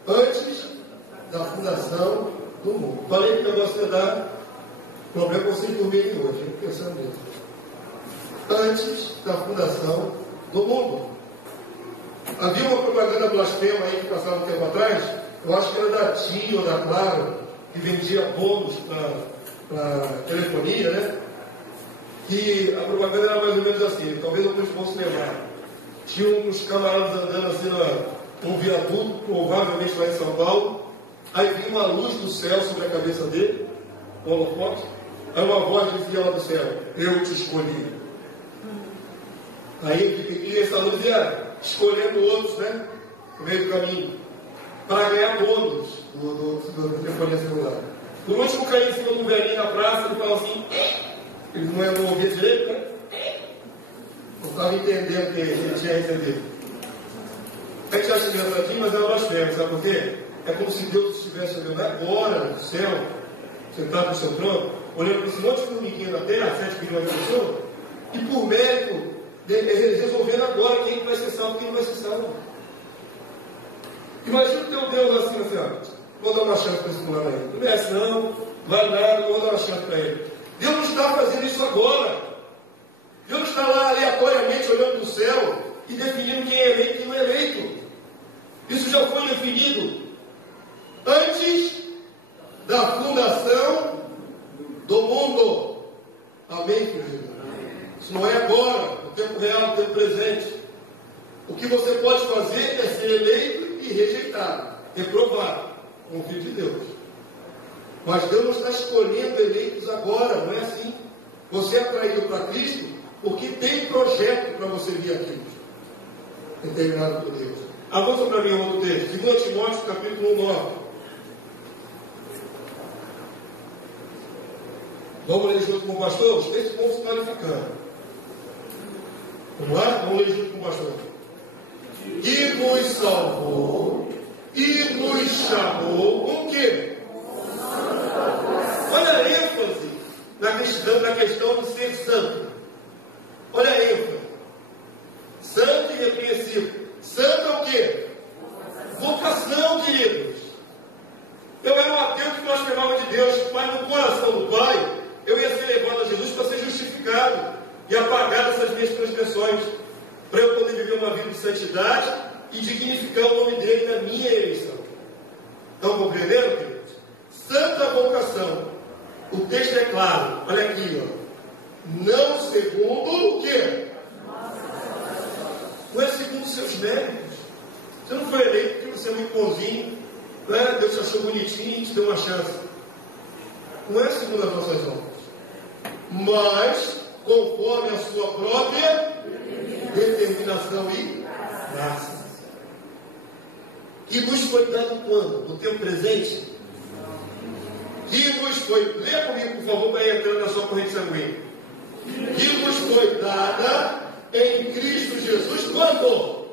Antes da fundação do mundo. Falei que o negócio ia dar problema para vocês dormirem hoje, hein? Pensando nisso. Antes da fundação do mundo. Havia uma propaganda blasfema aí que passava um tempo atrás, eu acho que era da TIM ou da Claro, que vendia bônus para telefonia, né? Que a propaganda era mais ou menos assim, talvez alguns possam lembrar. Tinha uns camaradas andando assim num viaduto, provavelmente lá em São Paulo, aí vinha uma luz do céu sobre a cabeça dele, um holofote, aí uma voz dizia lá do céu: eu te escolhi. Aí essa luz ia escolhendo outros, né? No meio do caminho, para ganhar bônus do telefonia celular. Por último, caía em cima de um velhinho na praça, ele falava assim, ele não ouvia direito, né? Não estava entendendo que ele tinha recebido. A gente acha engraçadinho, mas é uma blasfêmia, sabe por quê? É como se Deus estivesse olhando agora no céu, sentado no seu trono, olhando para esse monte de formiguinha na terra, 7 milhões de pessoas, e por mérito, resolvendo agora quem vai ser salvo e quem não vai ser salvo. Imagina o teu Deus assim, vou dar uma chance para esse fulano aí. Não merece não, vai nada, vou dar uma chance para ele. Deus não está fazendo isso agora. Deus não está lá aleatoriamente olhando para o céu e definindo quem é eleito e quem não é eleito. Isso já foi definido antes da fundação do mundo. Amém, querido? Isso não é agora, no tempo real, no tempo presente. O que você pode fazer é ser eleito e rejeitado, reprovado, como filho de Deus. Mas Deus não está escolhendo eleitos agora, não é assim. Você é atraído para Cristo porque tem projeto para você vir aqui, determinado por Deus. Avança para mim um outro texto, 2 Timóteo capítulo 9. Vamos ler junto com o pastor? Os textos vão se clarificando. Vamos lá? Vamos ler junto com o pastor. E nos salvou, e nos chamou, com o quê? Olha a ênfase na questão de ser santo. Olha a ênfase. Santo e irrepreensível. Santo é o quê? Vocação, queridos. Eu e dignificar o nome dele na minha eleição. Estão compreendendo, queridos? Santa vocação. O texto é claro. Olha aqui, ó. Não segundo o quê? Não é segundo os seus méritos. Você não foi eleito porque você é muito bonzinho, né? Deus te achou bonitinho e te deu uma chance. Não é segundo as nossas obras, mas conforme a sua própria determinação e graça. Que nos foi dado quando? No tempo presente? Que nos foi, lê comigo por favor, para ir entrando na sua corrente sanguínea. Que nos foi dada em Cristo Jesus quando?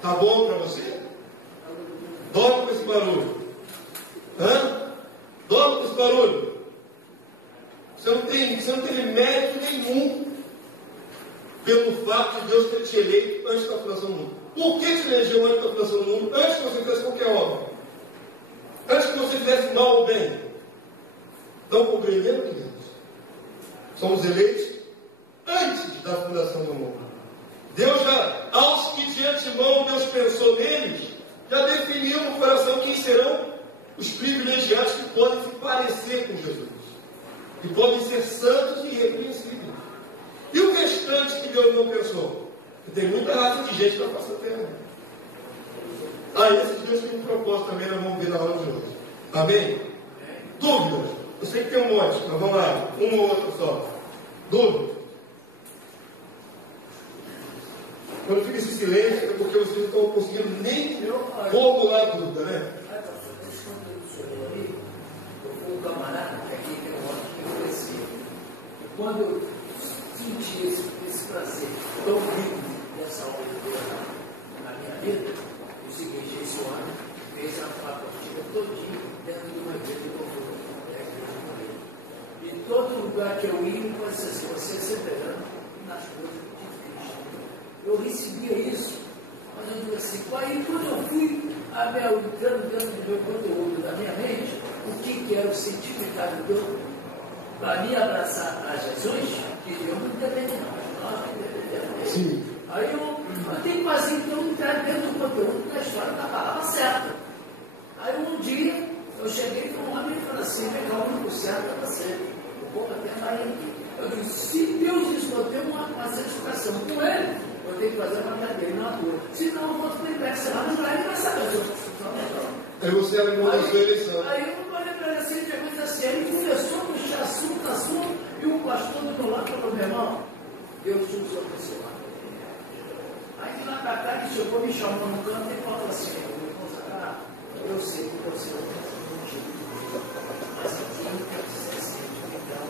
Tá bom para você? Dorme com esse barulho. Dorme com esse barulho. Você não tem mérito nenhum pelo fato de Deus ter te eleito antes da fundação do mundo. Por que te elegeu antes da fundação do mundo? Antes que você fizesse qualquer obra. Antes que você fizesse mal ou bem. Estão compreendendo, queridos? Somos eleitos antes da fundação do mundo. Deus já, aos que de antemão Deus pensou neles, já definiu no coração quem serão os privilegiados que podem se parecer com Jesus. Que podem ser santos e irrepreensíveis. E o restante que Deus não pensou? Que tem muita raça de gente na face da terra. Esse Deus tem um propósito também, nós vamos ver na aula de hoje. Amém? Dúvidas? Eu sei que tem um monte, mas vamos lá. Um ou outro só. Dúvidas? Quando fica esse silêncio, é porque vocês não estão conseguindo nem formular a dúvida, né? Um camarada aqui que é um homem que eu conheci. Quando eu senti esse prazer tão rico dessa obra de Deus na minha vida, o seguinte, esse homem fez a faculdade todinha dentro de uma igreja de louvor. E todo lugar que eu ia, você severando nas coisas de Cristo. Eu recebia isso, mas eu digo assim, aí quando eu fui entrando dentro do meu conteúdo, da minha mente, o que era o significado de Deus, para me abraçar a Jesus, que Deus não depende nós que dependemos dele. Aí eu tenho quase então entrar dentro do conteúdo da história da palavra certa. Aí um dia eu cheguei com um homem e falei assim, pegar o único certo para você. O povo até vai aqui. Eu disse, se Deus diz que eu tenho uma certificação com ele, eu tenho que fazer a matéria dele na rua. Senão eu vou ter que ser lá no lugar e vai saber. Aí você era irmão da sua eleição. Aí eu não falei para ele assim, de coisa assim, ele começou a puxar assunto, e o pastor do meu lado falou, meu irmão, Deus usa a pessoa. Aí de lá para cá, ele chegou, me chamou no canto e falou assim, eu sei que você não tem sentido, mas aqui eu quero dizer assim, então,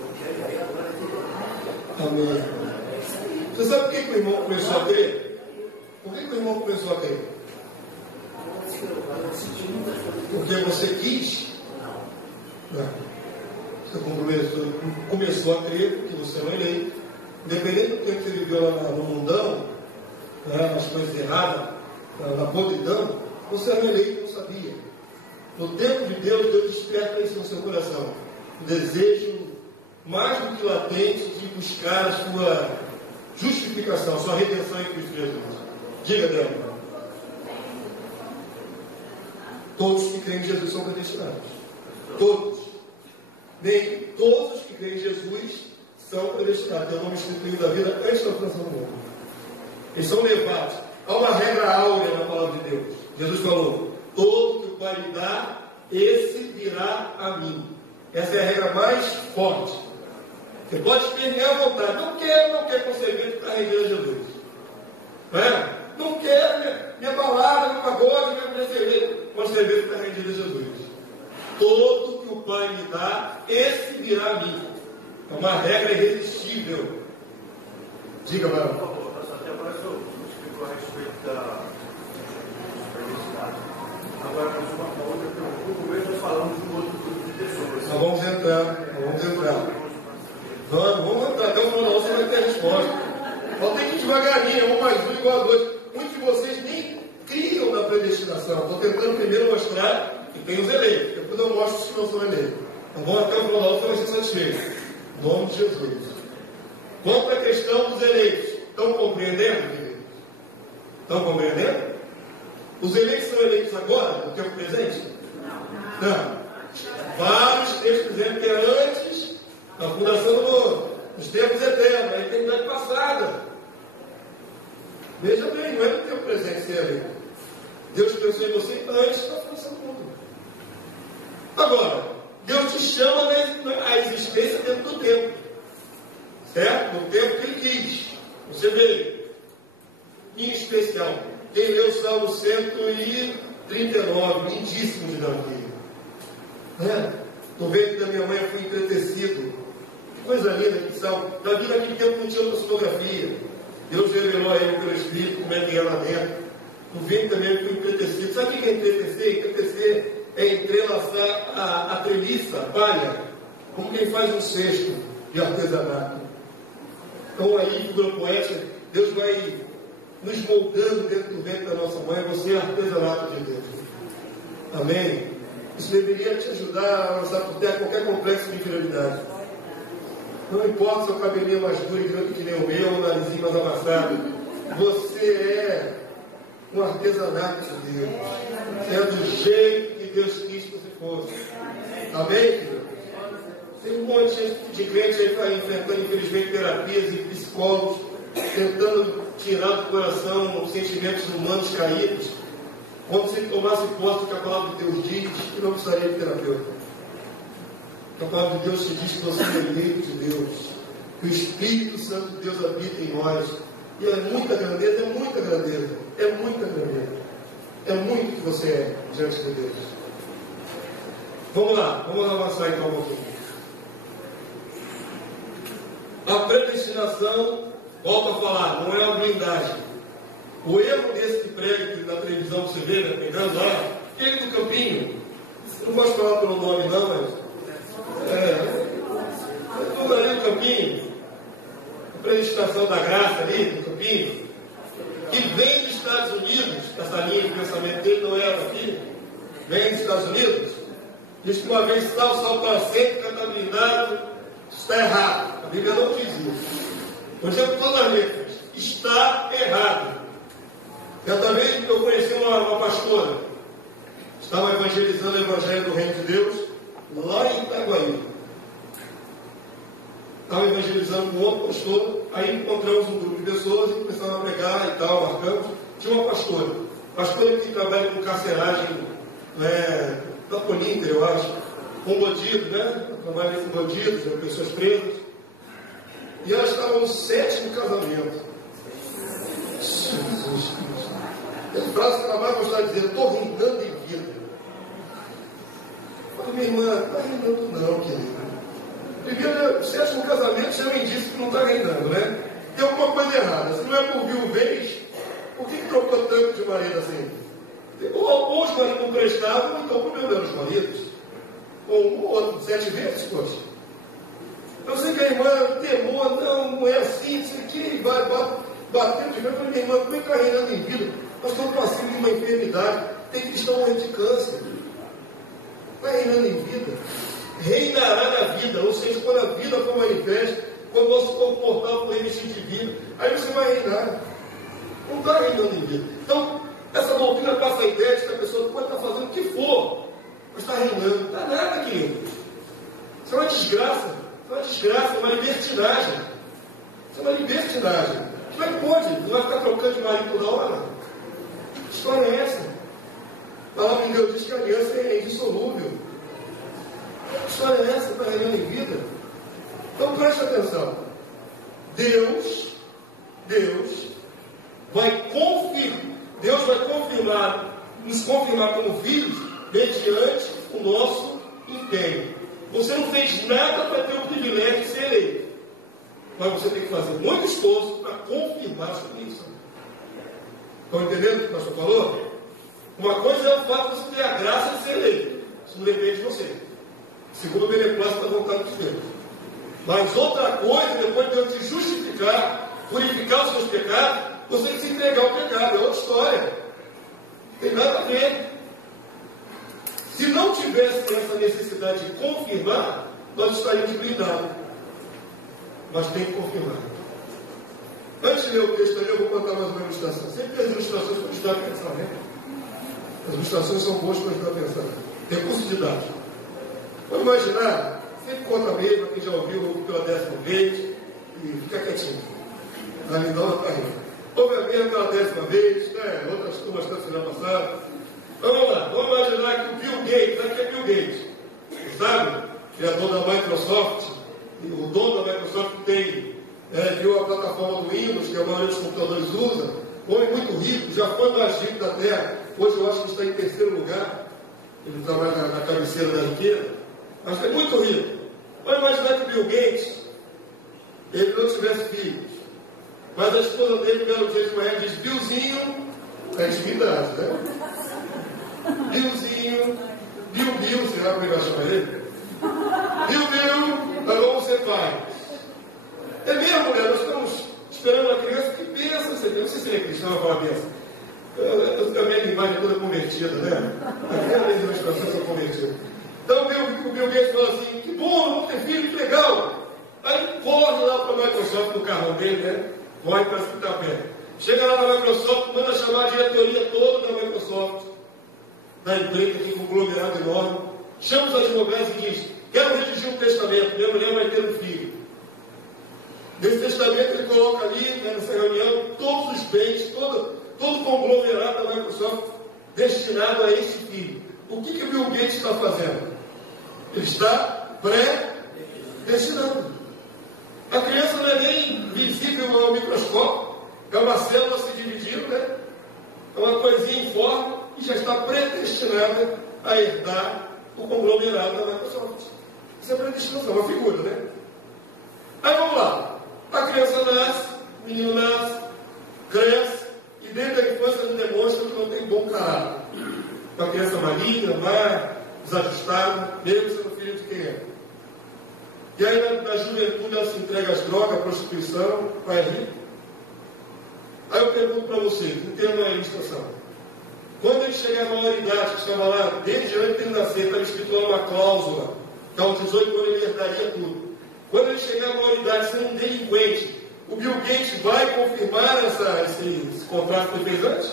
eu quero ver agora que amém. Você sabe por que o irmão começou a crer? Por que o irmão começou a crer? Porque você quis? Não. Você começou a crer porque você não é eleito. Independente do tempo que você viveu lá no mundão, nas coisas erradas, na podridão, você era eleito e não sabia. No tempo de Deus, Deus desperta isso no seu coração. O desejo mais do que latente de buscar a sua justificação, a sua redenção em Cristo Jesus. Diga, Débora. Todos que creem em Jesus são predestinados. Todos. Nem todos que creem em Jesus são predestinados. Tem o nome escrito da vida antes da fundação do mundo. Eles são levados. Há uma regra áurea na palavra de Deus. Jesus falou, todo que o Pai lhe dá, esse virá a mim. Essa é a regra mais forte. Você pode espernear à vontade. Não quer conceber para render a Jesus. Não é? Não quero minha balada, meu pagode, meu brasileiro. Conceber para render a Jesus. Todo que o Pai lhe dá, esse virá a mim. É uma regra irresistível. Diga, Marão. Por favor, até agora o senhor explicou a respeito da universidade. Agora, mais uma outra pergunta. No começo nós falamos de um outro grupo de pessoas. Nós vamos entrar. Vamos entrar. Até o final você vai ter a resposta. Só tem que ir devagarinho, 1 mais 1 igual a 2. Muitos de vocês nem criam na predestinação. Estou tentando primeiro mostrar que tem os eleitos. Depois eu mostro os que não são eleitos. Então vamos até o final, você vai ser satisfeito. Em nome de Jesus. Quanto à questão dos eleitos, estão compreendendo, queridos? Estão compreendendo? Os eleitos são eleitos agora, no tempo presente? Não. Vários textos dizendo que é antes da fundação do mundo, nos tempos eternos, a eternidade passada. Veja bem, não é no tempo presente ser eleito. Deus pensou em você antes da fundação do mundo. Agora, Deus te chama à existência dentro do tempo. Certo? No tempo que Ele quis. Você vê. Em especial, quem leu o Salmo 139, lindíssimo de Davi. No ventre da minha mãe eu fui entretecido. Que coisa linda que salmo. Davi naquele tempo não tinha outra fotografia. Deus revelou a ele pelo Espírito como é que ia lá dentro. No ventre também eu fui entretecido. Sabe o que é entretecer? Entretecer é entrelaçar a treliça, a palha, como quem faz um cesto de artesanato. Então aí, figura poética, Deus vai nos moldando dentro do ventre da nossa mãe. Você é artesanato de Deus. Amém? Isso deveria te ajudar a avançar por terra qualquer complexo de inferioridade. Não importa se o cabelinho é mais duro e grande que nem o meu, ou o narizinho mais amassado. Você é um artesanato de Deus. É do jeito que Deus quis que você fosse. Amém, querido? Tem um monte de crente aí que está enfrentando, infelizmente, terapias e psicólogos, tentando tirar do coração os sentimentos humanos caídos, como se tomasse posse do que a palavra de Deus diz, que não precisaria de terapeuta. A palavra de Deus te diz que você é eleito de Deus, que o Espírito Santo de Deus habita em nós. E é muita grandeza, é muita grandeza, é muita grandeza. É muito que você é diante de Deus. Vamos lá, vamos avançar então um pouquinho. A predestinação, volto a falar, não é uma blindagem. O erro desse que prega na televisão, você vê, né, pegando lá, aquele do campinho, não gosto de falar pelo nome não, mas tudo ali no campinho, a predestinação da graça ali no campinho, que vem dos Estados Unidos, essa linha de pensamento dele não era aqui, vem dos Estados Unidos, diz que uma vez sal para sempre, contaminado, está errado. A Bíblia não diz isso. Por exemplo, todas as letras, está errado. Certa vez eu conheci uma pastora, estava evangelizando o Evangelho do Reino de Deus, lá em Itaguaí. Estava evangelizando com outro pastor, aí encontramos um grupo de pessoas e começamos a pregar e tal, marcamos. Tinha uma pastora que trabalha com carceragem da Polinter, eu acho, com bandidos, né? Trabalha com bandidos, pessoas presas. E elas estavam no 7º casamento. Jesus Cristo. Essa frase que ela mais gostava de dizer: estou reinando em vida. Eu falei, minha irmã, não está reinando não, querida. Primeiro, o 7º casamento já me disse que não está reinando, né? Tem alguma coisa errada. Se não é por viuvez, por que trocou tanto de marido assim? Ou os maridos não prestavam, ou então problemas dos maridos. Ou um ou outro, 7 vezes, poxa. Eu sei que a irmã temor, não é assim, isso aqui, vai batendo de frente. Eu falei, minha irmã, como é que está reinando em vida? Nós estamos passando de uma enfermidade, tem cristão morrendo de câncer. Está reinando em vida. Reinará na vida, ou seja, quando a vida for manifesta, quando o nosso corpo mortal for revestido de vida, aí você vai reinar. Não está reinando em vida. Então, essa doutrina passa a ideia de que a pessoa pode estar fazendo o que for, mas está reinando. Não está nada, querido. Isso é uma desgraça. Isso é uma desgraça, é uma libertinagem. Isso é uma libertinagem. Como é que pode? Não vai ficar trocando de marido toda hora? Que história é essa? A palavra de Deus diz que a aliança é indissolúvel. Que história é essa? Está reinando em vida? Então preste atenção. Deus vai nos confirmar como filhos mediante o nosso empenho. Você não fez nada para ter o privilégio de ser eleito, mas você tem que fazer muito esforço para confirmar sobre isso. Estão entendendo o que o pastor falou? Uma coisa é o fato de você ter a graça de ser eleito. Isso não depende de você. Segundo o beneplácito da vontade de Deus. Mas outra coisa, depois de Deus te justificar, purificar os seus pecados, você tem que se entregar ao pecado. É outra história. Não tem nada a ver. Se não tivesse essa necessidade de confirmar, nós estaríamos blindados. Mas tem que confirmar. de ler o texto ali, eu vou contar mais uma ilustração. Sempre as ilustrações para ajudar a pensar, né? As ilustrações são boas para ajudar a pensar. Recurso didático. Vamos imaginar, sempre conta mesmo, quem já ouviu pela 10ª vez, e fica quietinho. A lindona está rindo. Ouve a mesma pela 10ª vez, né? Outras turmas que já passaram. Vamos lá, vamos imaginar que o Bill Gates, aqui é Bill Gates, sabe? Criador da Microsoft, o dono da Microsoft criou a plataforma do Windows, que a maioria dos computadores usa. Homem muito rico, já foi o mais rico da Terra. Hoje eu acho que está em 3º lugar. Ele trabalha na cabeceira da riqueza. Mas é muito rico. Vamos imaginar que Bill Gates, ele não tivesse filhos. Mas a esposa dele, no belo dia de manhã, diz: Billzinho, é intimidade, né? Billzinho, Bill, será que vai chamar ele? Bill, nós vamos ser pais. É mesmo, mulher, nós estamos esperando uma criança que pensa, você não sei se ele é cristão, vai falar pensa. Eu também a imagem toda convertida, né? Aquela vez as pessoas são convertidas. Então o Bill Gates falou assim: que bom, vamos ter filho, que legal. Aí corre lá para a Microsoft no carrão dele, né? Corre para se estar perto. Chega lá na Microsoft, manda chamar a diretoria toda da Microsoft, da empresa, que conglomerado enorme. Chama os advogados e diz: quero redigir um testamento, minha mulher vai ter um filho. Nesse testamento ele coloca ali, né, nessa reunião, todos os bens, todo o conglomerado da Microsoft destinado a esse filho. O que o Bill Gates está fazendo? Ele está pré-destinando. A criança não é nem visível ao microscópio, é uma célula se dividindo, né? É uma coisinha informe e já está predestinada a herdar o conglomerado da Microsoft. Isso é predestinação, uma figura, né? Aí vamos lá. A criança nasce, o menino nasce, cresce, e desde a infância ele demonstra que não tem bom caráter. Uma criança maligna, má, desajustada, mesmo sendo filho de quem é. E aí na juventude ela se entrega às drogas, à prostituição, vai rico. Aí eu pergunto para vocês, em termos de ilustração, quando ele chegar à maioridade, que estava lá, desde antes de ele nascer, estava escrito lá uma cláusula, que aos 18 anos ele herdaria tudo. Quando ele chegar à maioridade, sendo um delinquente, o Bill Gates vai confirmar esse contrato que ele fez antes?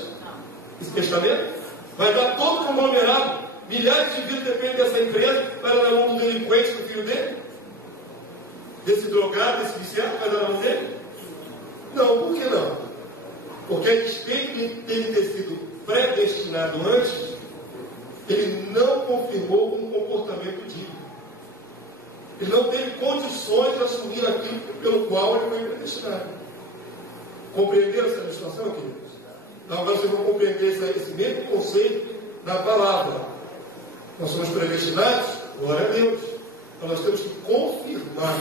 Esse testamento? Vai dar todo o conglomerado, milhares de vidas dependem dessa empresa, vai dar na mão do delinquente, do filho dele? Desse drogado, desse viciado, vai dar na mão dele? Não, por que não? Porque a despeito dele ter sido predestinado antes, ele não confirmou um comportamento digno. Ele não teve condições de assumir aquilo pelo qual ele foi predestinado. Compreenderam essa situação, queridos? Então, agora vocês vão compreender esse mesmo conceito da palavra. Nós somos predestinados, glória a Deus. Então nós temos que confirmar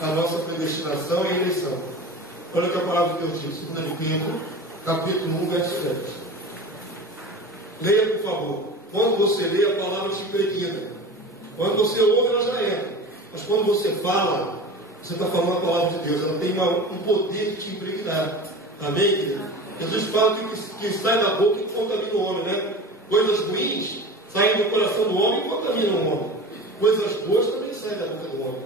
a nossa predestinação e eleição. Olha o que a palavra de Deus diz, 2 de Pedro, capítulo 1, verso 10. Leia, por favor. Quando você lê, a palavra te impregna. Quando você ouve, ela já entra. Mas quando você fala, você está falando a palavra de Deus. Ela tem um poder de te impregnar. Amém, querido? Jesus fala que sai da boca e contamina o homem, né? Coisas ruins saem do coração do homem e contaminam o homem. Coisas boas também saem da boca do homem.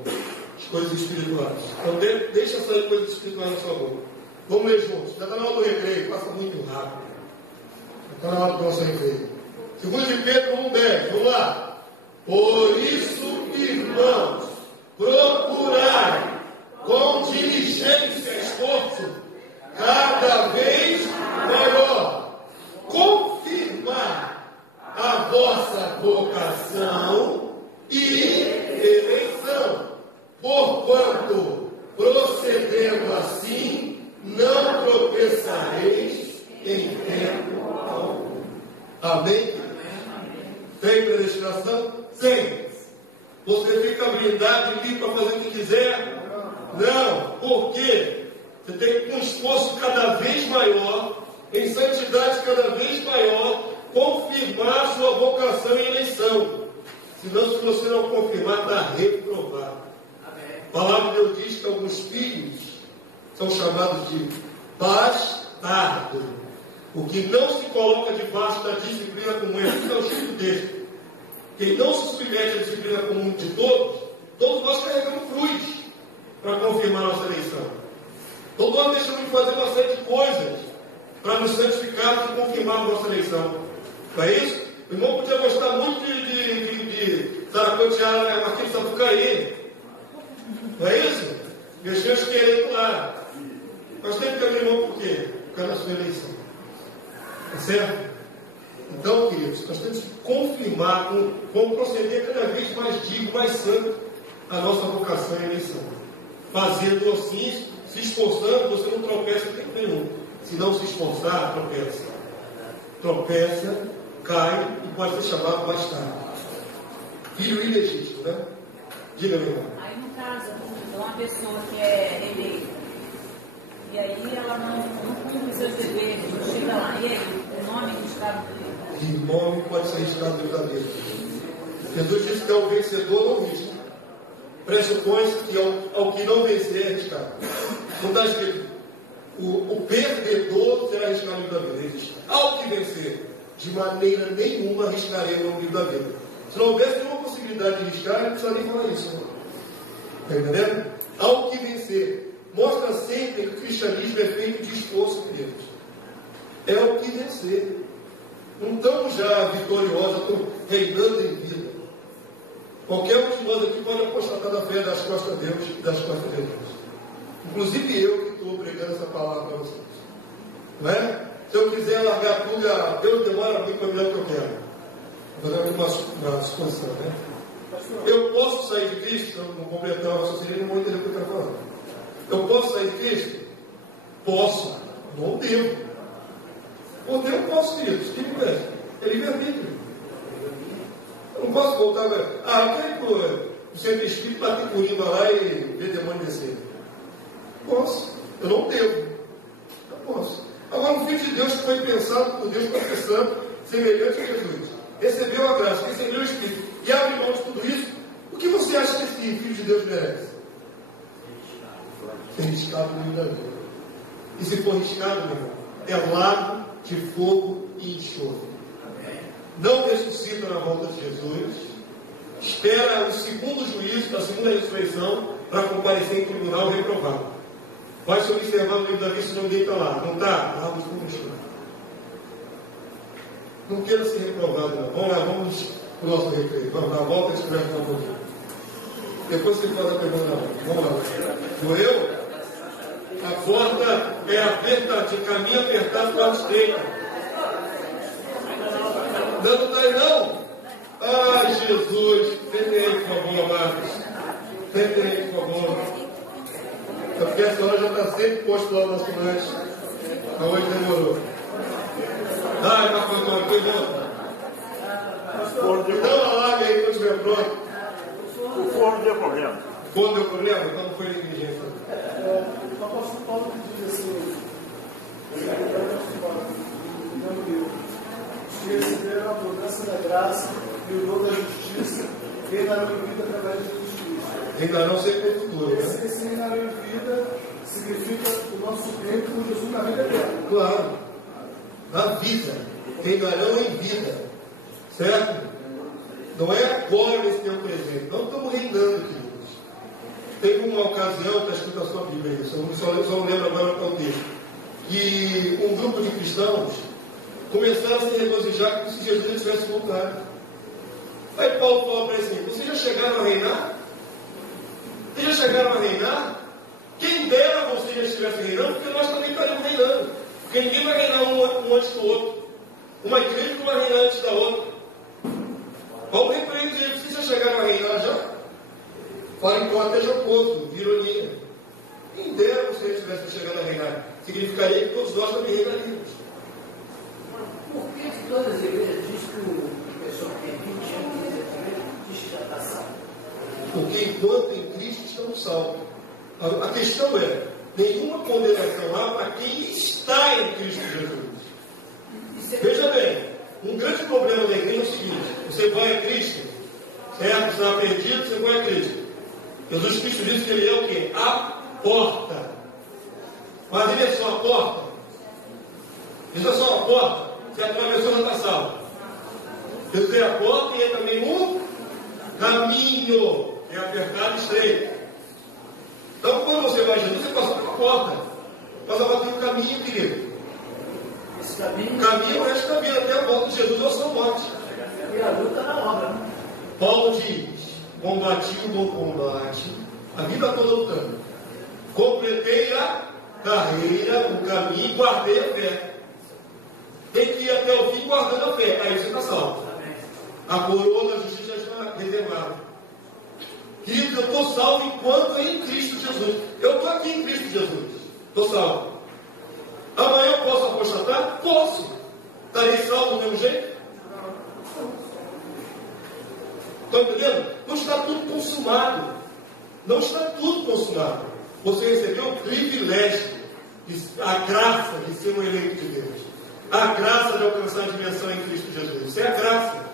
As coisas espirituais. Então deixa sair coisas espirituais na sua boca. Vamos ler juntos. Já está na hora do recreio. Passa muito rápido. Já está na hora do nosso recreio. 2 de Pedro 1,10. Vamos lá. Por isso, irmãos, procurai com diligência e esforço cada vez maior confirmar a vossa vocação e eleição, porquanto, procedendo assim, não tropeçareis em tempo algum. Amém? Tem predestinação? Tem. Você fica blindado e livre para fazer o que quiser? Não. Por quê? Você tem que, com um esforço cada vez maior, em santidade cada vez maior, confirmar sua vocação e eleição. Senão, se você não confirmar, está reprovado. A palavra de Deus diz que alguns filhos são chamados de bastardo. O que não se coloca debaixo da disciplina comum, é o tipo desse. Quem não se submete à disciplina comum de todos nós carregamos cruz para confirmar nossa eleição. Todo ano deixamos de fazer uma série de coisas para nos santificarmos e confirmar a nossa eleição. Não é isso? O irmão podia gostar muito de saracotear aqui de Sapucaí. Não é isso? E os seus querendo lá. Nós temos que abrir mão por quê? Por causa da sua eleição. Tá certo? Então, queridos, nós temos que confirmar, como proceder cada vez mais digno, mais santo, a nossa vocação e eleição. Fazendo assim, se esforçando, você não tropeça em tempo nenhum. Se não se esforçar, tropeça. Tropeça, cai e pode ser chamado mais tarde. Filho ilegítimo, né? Diga, meu irmão. Aí, no caso, uma pessoa que é eleita, e aí ela não cumpre seus deveres, não chega lá, e aí, o nome registrado do livro? Que nome pode ser registrado no livro da vida? Jesus disse que é o vencedor não risca. Pressupõe-se que ao que não vencer é arriscado. Não está escrito, o perdedor será arriscado no livro da vida. Existe. Ao que vencer, de maneira nenhuma arriscarei no livro da vida. Se não houvesse nenhuma possibilidade de arriscar, não precisa nem falar isso. Está entendendo? Ao que vencer, mostra sempre que o cristianismo é feito de esforço, queridos. É o que vencer. Não estamos já vitoriosos, estamos reinando em vida. Qualquer um de nós aqui pode apostatar da fé das costas de Deus e das costas de Deus. Inclusive eu que estou pregando essa palavra para vocês. Não é? Se eu quiser largar tudo, Deus demora muito para me dar o que eu quero. Vou fazer uma suposição, né? Eu posso sair de Cristo, não completar o raciocínio, não vou entender o que eu quero falar. Eu posso sair de Cristo? Posso. Não devo. Por Deus eu posso, queridos. Que livre é livre-arbítrio. Eu não posso voltar agora. Eu quero ir o centro espírita bater curimba lá e ver demônio descer. Posso. Eu não devo. Eu posso. Agora, um filho de Deus que foi pensado por Deus para ser santo, semelhante a Jesus, recebeu a graça, recebeu o Espírito e abre mão de tudo isso, o que você acha que esse filho de Deus merece? Ser riscado no livro da vida. E se for riscado, meu irmão, é lago de fogo e enxofre. Não ressuscita na volta de Jesus, espera o segundo juízo, a segunda ressurreição, para comparecer em tribunal reprovado. Vai se observar no livro da vida se não ninguém está lá. Não está? Vamos começar. Não queira ser reprovado, não. Vamos lá, vamos para o nosso recreio. Vamos lá, volta e escreve um pouquinho. Depois você faz a pergunta. Vamos lá. Morreu? A porta é apertada, de caminho apertado para a estreita. Não está aí, não? Ai, Jesus. Vem aí, por favor, amados. Vem aí, por favor. Porque essa hora já está sempre posto lá no nosso lanche. Aonde demorou. Ai, Marco Antônio, foi bom. Dá uma larga aí quando estiver pronto. O forno deu problema. O forno deu problema? Então não foi negligência. O apóstolo Paulo diz assim: os que receberam a abundância da graça e o dom da justiça reinarão em vida através de Jesus Cristo. Reinarão sempre no futuro, né? Esse reinarão em vida significa o nosso tempo com Jesus na vida eterna. Claro. Na vida. Reinarão em vida. Certo? Não é agora nesse tempo presente. Não estamos reinando, queridos. Teve uma ocasião, está escrito a sua Bíblia, eu só não lembro agora qual texto, que um grupo de cristãos começaram a se regozijar como se Jesus tivesse voltado. Aí Paulo falou para eles assim: vocês já chegaram a reinar? Vocês já chegaram a reinar? Quem dera vocês já estivessem reinando, porque nós também estaremos reinando. Porque ninguém vai reinar um antes do outro. Uma igreja não vai reinar antes da outra. Paulo repreende eles: vocês já chegaram a reinar já? Fala em tom até jocoso, de ironia. Quem dera vocês estivessem chegando a reinar. Significaria que todos nós também reinaríamos. Por que todas as igrejas dizem que o pessoal que tem 20 anos diz que já está salvo? Porque enquanto em Cristo estamos salvos. A questão é: nenhuma condenação há para quem está em Cristo Jesus. Veja bem, um grande problema da igreja é o seguinte: você vai a Cristo, certo? Você está perdido, você vai a Cristo. Jesus Cristo disse que Ele é o quê? A porta. Mas Ele é só a porta. Isso é só a porta. Se atravessou, já está salvo. Jesus é a porta e é também o caminho. É apertado e estreito. Então, quando você vai a Jesus, você passa pela porta. Mas agora tem um caminho, querido. Esse caminho. O caminho é esse caminho até a volta de Jesus ao seu morte. E a luta na obra, né? Paulo diz: combati o bom combate, a vida toda lutando. Completei a carreira, o caminho, guardei a fé. Tem que ir até o fim guardando a fé. Aí você está salvo. A coroa da justiça já está reservada. Queridos, eu estou salvo enquanto em Cristo Jesus. Eu estou aqui em Cristo Jesus. Estou salvo. Amanhã eu posso apostatar? Posso. Estarei salvo do mesmo jeito? Estão entendendo? Não está tudo consumado. Não está tudo consumado. Você recebeu o privilégio, a graça de ser um eleito de Deus. A graça de alcançar a dimensão em Cristo Jesus. Isso é a graça.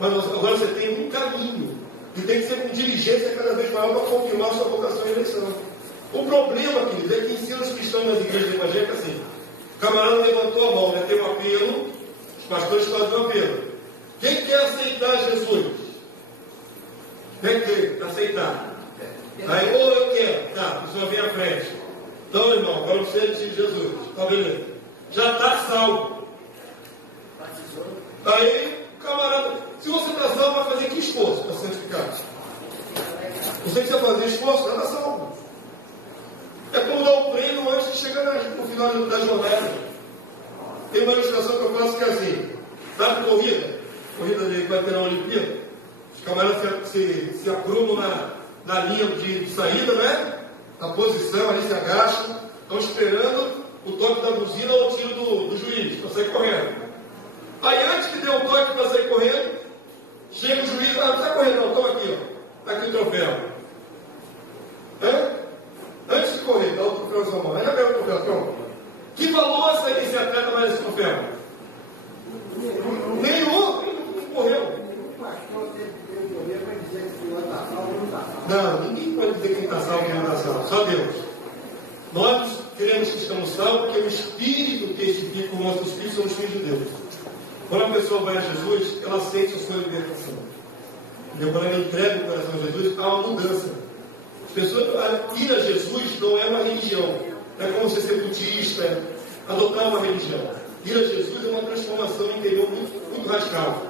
Mas agora você tem um caminho. E tem que ser com diligência cada vez maior para confirmar a sua vocação e eleição. O problema, queridos, é que ensina os cristãos nas igrejas evangélicas assim. O camarada levantou a mão, né? Tem um apelo, os pastores fazem um apelo. Quem quer aceitar Jesus? Quem quer aceitar? Aí, ou eu quero, tá, o senhor vem à frente. Então, irmão, agora você de Jesus. Tá beleza. Já está salvo. Aí, camarada, se você está salvo, vai fazer que esforço para santificar? Você precisa fazer esforço, já está salvo. É como dar um prêmio antes de chegar no final da jornada. Tem uma ilustração que eu faço que é assim: sabe corrida que vai ter na Olimpíada? Os camaradas se aprumam na linha de saída, né? Na posição, ali se agacham, estão esperando o toque da buzina ou o tiro do juiz para sair correndo. Aí antes que dê o toque para sair correndo, chega o juiz, não precisa correr não, toma aqui, ó. Está aqui o troféu. Antes de correr, dá o troféu na sua mão. Aí já pega o troféu, pronto. Que valor esse atleta vai nesse troféu? Nenhum correu. Não, ninguém pode dizer quem está salvo e quem não está salvo. Só Deus. Nós queremos que estamos salvos porque o Espírito que edifica o nosso Espírito são os filhos de Deus. Quando a pessoa vai a Jesus, ela sente a sua libertação. E quando ela entrega o coração a Jesus, há uma mudança. As pessoas, ir a Jesus não é uma religião. Não é como você ser budista, adotar uma religião. Ir a Jesus é uma transformação interior muito radical.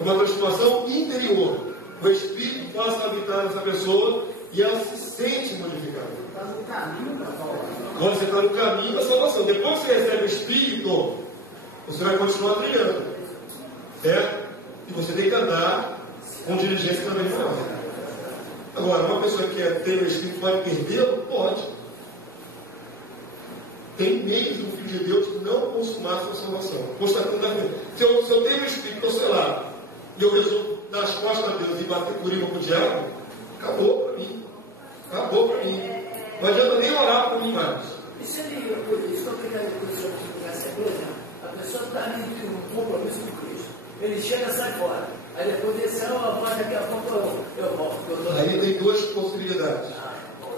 É uma transformação interior. O Espírito passa a habitar nessa pessoa e ela se sente modificada. Está no caminho da salvação. Agora você está no caminho da salvação. Depois que você recebe o Espírito, você vai continuar trilhando. Certo? E você tem que andar com diligência também maior. Agora, uma pessoa que quer ter o Espírito pode perdê-lo? Pode. Tem meios do Filho de Deus de não consumar a sua salvação. Se eu tenho o Espírito, eu sei lá, e eu resolvo dar as costas a Deus e bater por cima com o diabo, acabou para mim. Acabou para mim. Não adianta nem orar por mim mais. E se ele, isso que eu queria que o senhor explicasse, por exemplo, a pessoa está ali com um compromisso com Cristo. Ele chega e sai fora. Aí depois desse ano, daqui a pouco eu volto. Aí tem duas possibilidades.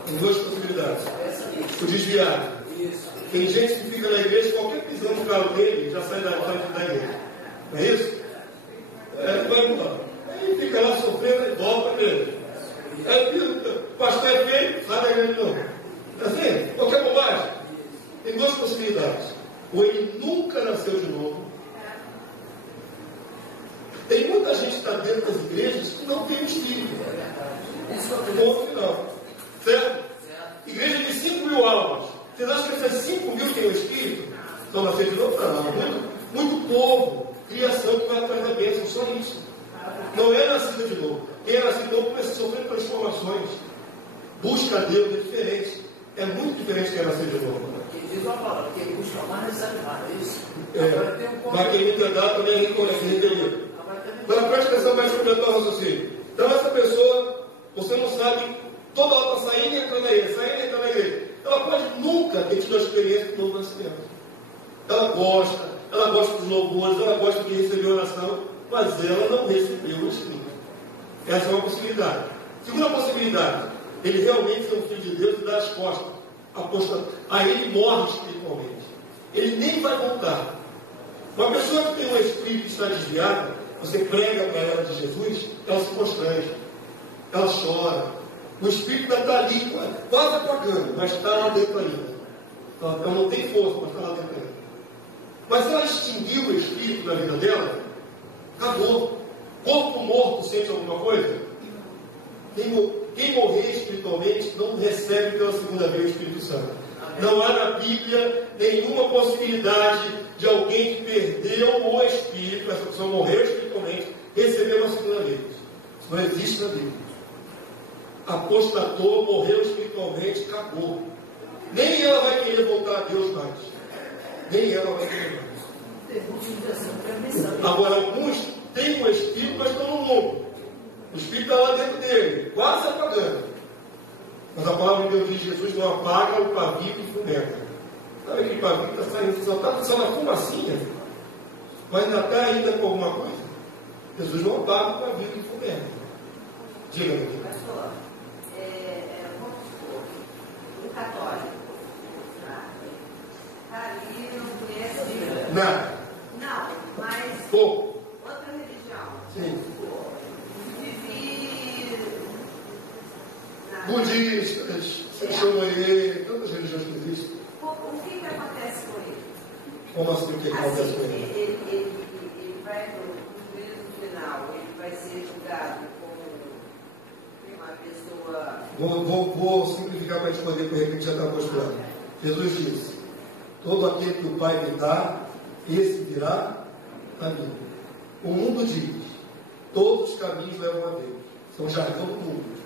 Tem duas possibilidades. O desviado. Isso. Tem gente que fica na igreja, qualquer pisão no carro dele já sai da igreja. Não é isso? Vai embora. Aí fica lá sofrendo e volta para a igreja. Aí o pastor é feio, sai da igreja de novo. Assim, qualquer bobagem. Tem duas possibilidades. Ou ele nunca nasceu de novo. Tem muita gente que está dentro das igrejas que não tem o Espírito. Ponto final. Certo? Igreja de 5.000 almas. Vocês acham que essas 5.000 têm o Espírito? Estão nascendo de novo? Não. Muito povo. Criação que vai atrás da bênção. Só isso. Não é nascido de novo. Quem é nascido de novo começa a sofrer transformações. Busca a Deus, é diferente. É muito diferente quem é nascido de novo. Quem diz uma palavra, quem busca mais recebe mais, é isso? Mas quem me entendar também é recolhido. Agora preste atenção mais completar o raciocínio. Então essa pessoa, você não sabe, toda hora está saindo e entrando na igreja, saindo e entrando na igreja. Ela pode nunca ter tido a experiência do novo nascimento. Ela gosta dos louvores, ela gosta de receber oração, mas ela não recebeu o Espírito. Essa é uma possibilidade. Segunda possibilidade, ele realmente é um filho de Deus e dá as costas. Aí ele morre espiritualmente. Ele nem vai voltar. Uma pessoa que tem um espírito que está desviado, você prega para ela de Jesus, ela se constrange, ela chora. O espírito ainda está ali, quase apagando, mas está lá dentro ainda. Ela não tem força, mas está lá tentando. Mas se ela extinguiu o espírito da vida dela, acabou. Corpo morto sente alguma coisa? Quem morrer espiritualmente não recebe pela segunda vez o Espírito Santo. Não há na Bíblia nenhuma possibilidade de alguém que perdeu o Espírito, essa pessoa morreu espiritualmente, receber uma segunda vez. Isso não existe na Bíblia. Apostatou, morreu espiritualmente, acabou. Nem ela vai querer voltar a Deus mais. Nem ela vai querer mais. Agora, alguns têm o Espírito, mas estão no mundo. O Espírito está lá dentro dele, quase apagando. Mas a palavra de Deus diz: Jesus não apaga o pavio que fumega. Sabe aquele pavio que está saindo, só na fumacinha? Mas ainda está ainda com alguma coisa? Jesus não apaga o pavio que fumega. Diga-me. Pastor, vamos supor, um católico, ali não conhece Nada. Não, mas Pouco. outra religião. Sim. Budistas, se chama ele, tantas religiões que existem. O que acontece com ele? Como assim o que acontece com ele? Ele vai no juízo final, ele vai ser julgado como uma pessoa. Vou simplificar para responder, porque a gente já está postulando. Jesus disse: todo aquele que o Pai me dá, esse virá a mim. O mundo diz: todos os caminhos levam a Deus. São jargão do mundo.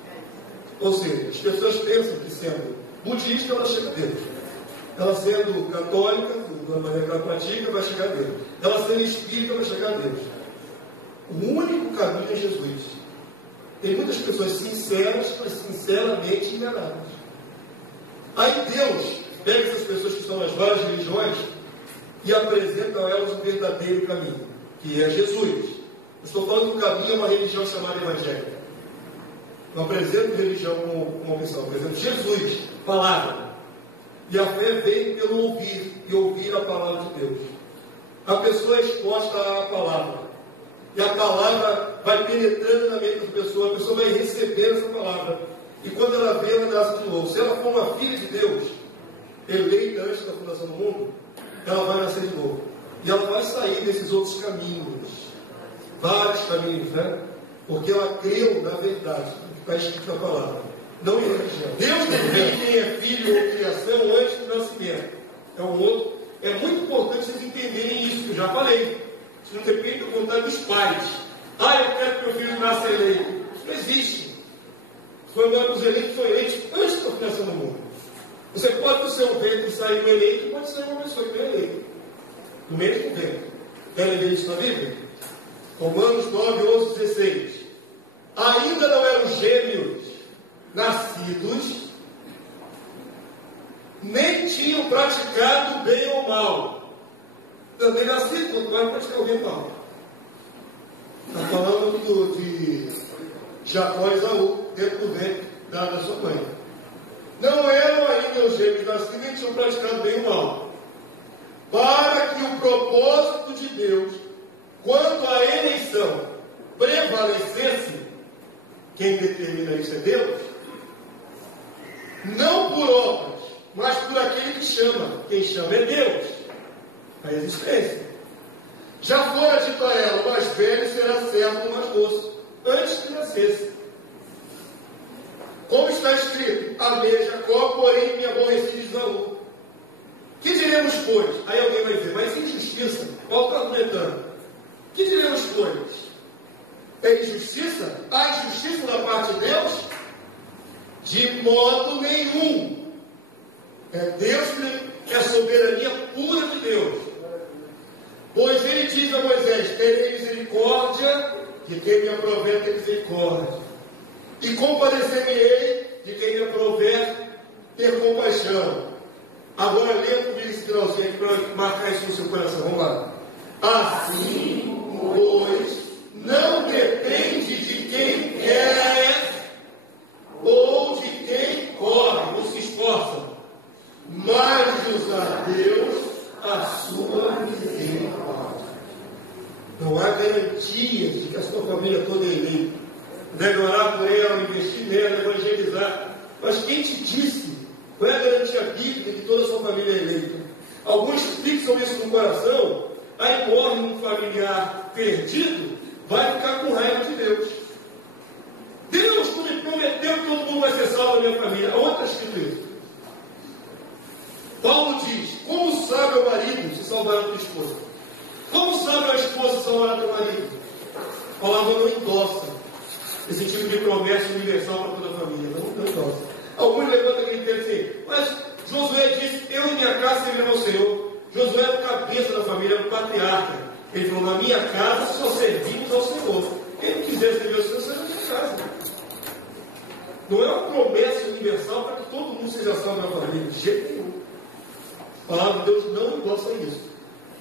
Ou seja, as pessoas pensam que sendo budista, ela chega a Deus. Ela sendo católica, da maneira que ela pratica, vai chegar a Deus. Ela sendo espírita, vai chegar a Deus. O único caminho é Jesus. Tem muitas pessoas sinceras, mas sinceramente enganadas. Aí Deus pega essas pessoas que estão nas várias religiões e apresenta a elas o verdadeiro caminho, que é Jesus. Eu estou falando que o caminho é uma religião chamada evangélica. Não apresento religião como uma opção, apresento Jesus, palavra. E a fé vem pelo ouvir, e ouvir a palavra de Deus. A pessoa é exposta à palavra. E a palavra vai penetrando na mente da pessoa, a pessoa vai receber essa palavra. E quando ela vê, ela nasce de novo. Se ela for uma filha de Deus, eleita antes da fundação do mundo, ela vai nascer de novo. E ela vai sair desses outros caminhos. Vários caminhos, né? Porque ela creu na verdade, está escrito na palavra, não em religião. Deus define quem é filho ou criação antes do nascimento. É muito importante vocês entenderem isso, que eu já falei. Isso não depende da vontade dos pais. Eu quero que meu filho nasça eleito. Isso não existe. Os eleitos são eleitos antes da fundação do mundo. Você pode, do seu ventre, sair um eleito, pode sair uma pessoa que não é eleita. No mesmo ventre. Querem ver isso na Bíblia? Romanos 9, 11, 16. Ainda não eram gêmeos nascidos, nem tinham praticado bem ou mal. Também nascido, quando vai praticar o bem ou mal. Está falando de Jacó e Esaú, dentro do ventre da sua mãe. Não eram ainda os gêmeos nascidos, nem tinham praticado bem ou mal. Para que o propósito de Deus, quanto à eleição, prevalecesse. Quem determina isso é Deus. Não por obras, mas por aquele que chama. Quem chama é Deus. A existência. Já fora dito a ela: o mais velho será servo do mais moço, antes que nascesse. Como está escrito: amei Jacó, porém me aborreci de Esaú. Que diremos, pois? Aí alguém vai dizer: mas injustiça? Paulo está argumentando. Que diremos, pois? É injustiça? Há injustiça da parte de Deus? De modo nenhum. Deus é a soberania pura de Deus. Pois ele diz a Moisés: terei misericórdia de quem me aprover ter misericórdia, e compadecer-me-ei de quem me aprover ter compaixão. Agora leia comigo esse finalzinho aqui para marcar isso no seu coração. Vamos lá. Assim, pois, não depende de quem quer ou de quem corre ou se esforça, mas de usar Deus a sua misericórdia. Não há garantias de que a sua família toda é eleita. Deve orar por ela, investir nela, evangelizar. Mas quem te disse? não é garantia bíblica que toda a sua família é eleita. Alguns fixam isso no coração, aí morre um familiar perdido, vai ficar com raiva de Deus. Deus não me prometeu que todo mundo vai ser salvo na minha família. Aonde está escrito isso? Paulo diz: como sabe o marido se salvará a tua esposa? Como sabe a esposa se salvará teu marido? A palavra não endossa esse tipo de promessa universal para toda a família. Não endossa. Alguns levantam aquele texto assim: mas Josué disse: eu e minha casa servirão ao Senhor. Josué era o cabeça da família, era o patriarca. Ele falou: na minha casa só servimos ao Senhor. Quem não quiser servir ao Senhor, serve na minha casa. Não é uma promessa universal para que todo mundo seja salvo na família, de jeito nenhum. A palavra de Deus não endossa isso.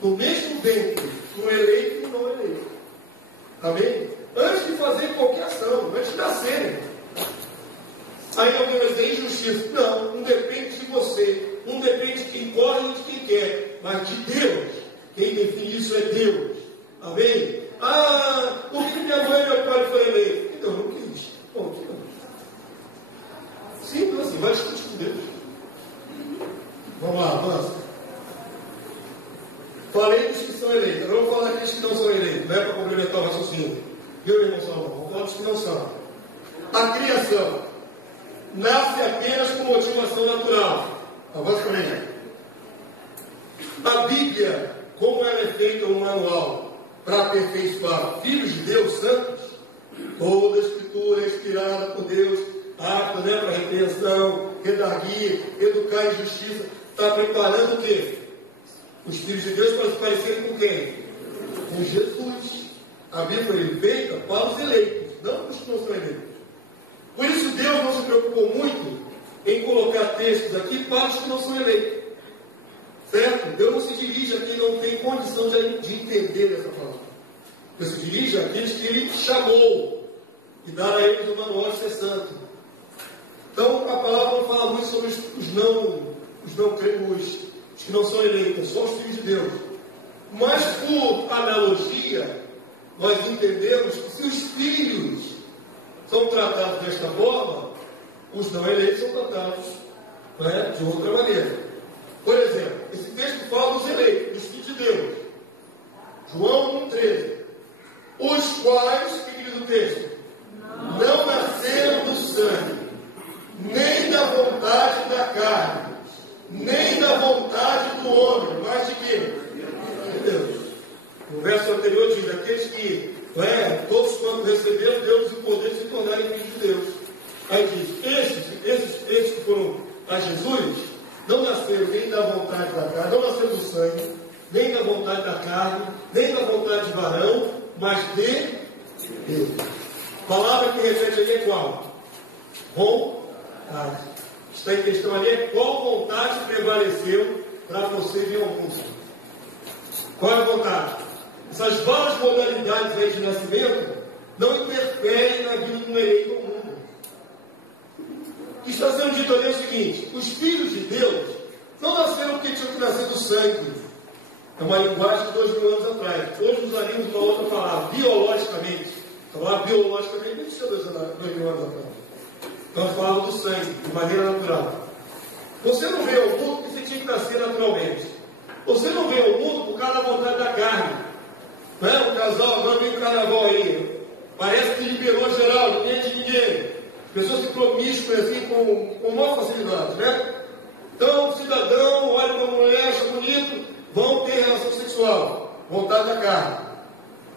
No mesmo ventre, no eleito e no não eleito. Amém? Antes de fazer qualquer ação, antes de nascerem. Aí alguém vai dizer: injustiça. Não depende de você. Não depende de quem corre e de quem quer. Mas de Deus. Quem define isso é Deus. Amém? Por que minha mãe e meu pai foram eleitos? Então, não quis. Bom, que não. Simples assim, vai discutir com Deus. Vamos lá, avança. Falei dos que são eleitos. Agora vou falar daqueles que não são eleitos. Não é para complementar o raciocínio. Viu, irmão Salomão? Vamos falar dos que não são. A criação nasce apenas com motivação natural. Avança para mim. A Bíblia, como ela é feita um manual para aperfeiçoar filhos de Deus santos, toda a Escritura é inspirada por Deus, apta, para repreensão, redarguir, educar em justiça, está preparando o quê? Os filhos de Deus para se parecerem com quem? Com Jesus. A Bíblia foi feita para os eleitos, não para os que não são eleitos. Por isso Deus não se preocupou muito em colocar textos aqui para os que não são eleitos. Certo? Deus não se dirige a quem não tem condição de entender essa palavra. Deus se dirige àqueles que Ele chamou e dar a eles o manual de ser santo. Então a palavra não fala muito sobre os que não são eleitos, só os filhos de Deus. Mas por analogia, nós entendemos que se os filhos são tratados desta forma, os não eleitos são tratados de outra maneira. Por exemplo, esse texto fala dos eleitos, dos filhos de Deus. João 1,13. Os quais, o que diz o texto? Não nasceram do sangue, nem da vontade da carne, nem da vontade do homem, mas de quê? De Deus. No verso anterior diz: aqueles que, todos quando receberam Deus o poder de se tornarem filhos de Deus. Aí diz: esses que foram a Jesus, não nasceram nem da vontade da carne, não nasceram do sangue, nem da vontade da carne, nem da vontade de varão, mas de Deus. A palavra que repete aqui é qual? Vontade. Está em questão ali é qual vontade prevaleceu para você vir ao mundo. Qual é a vontade? Essas várias modalidades aí de nascimento não interferem na vida do eleito ao mundo. O que está sendo dito ali é o seguinte: os filhos de Deus não nasceram porque tinham que nascer do sangue. É uma linguagem de 2000 anos atrás. Hoje usaríamos uma outra palavra: biologicamente. Falar biologicamente não tinha 2000 anos atrás. Então falava do sangue, de maneira natural. Você não veio ao mundo porque você tinha que nascer naturalmente. Você não veio ao mundo por causa da vontade da carne. Não é? O casal agora vem o carnaval aí. Parece que liberou geral, ninguém é de ninguém. Pessoas se promíscuas assim com maior facilidade, né? Então, o cidadão olha para uma mulher, acha bonito, vão ter relação sexual, vontade da carne.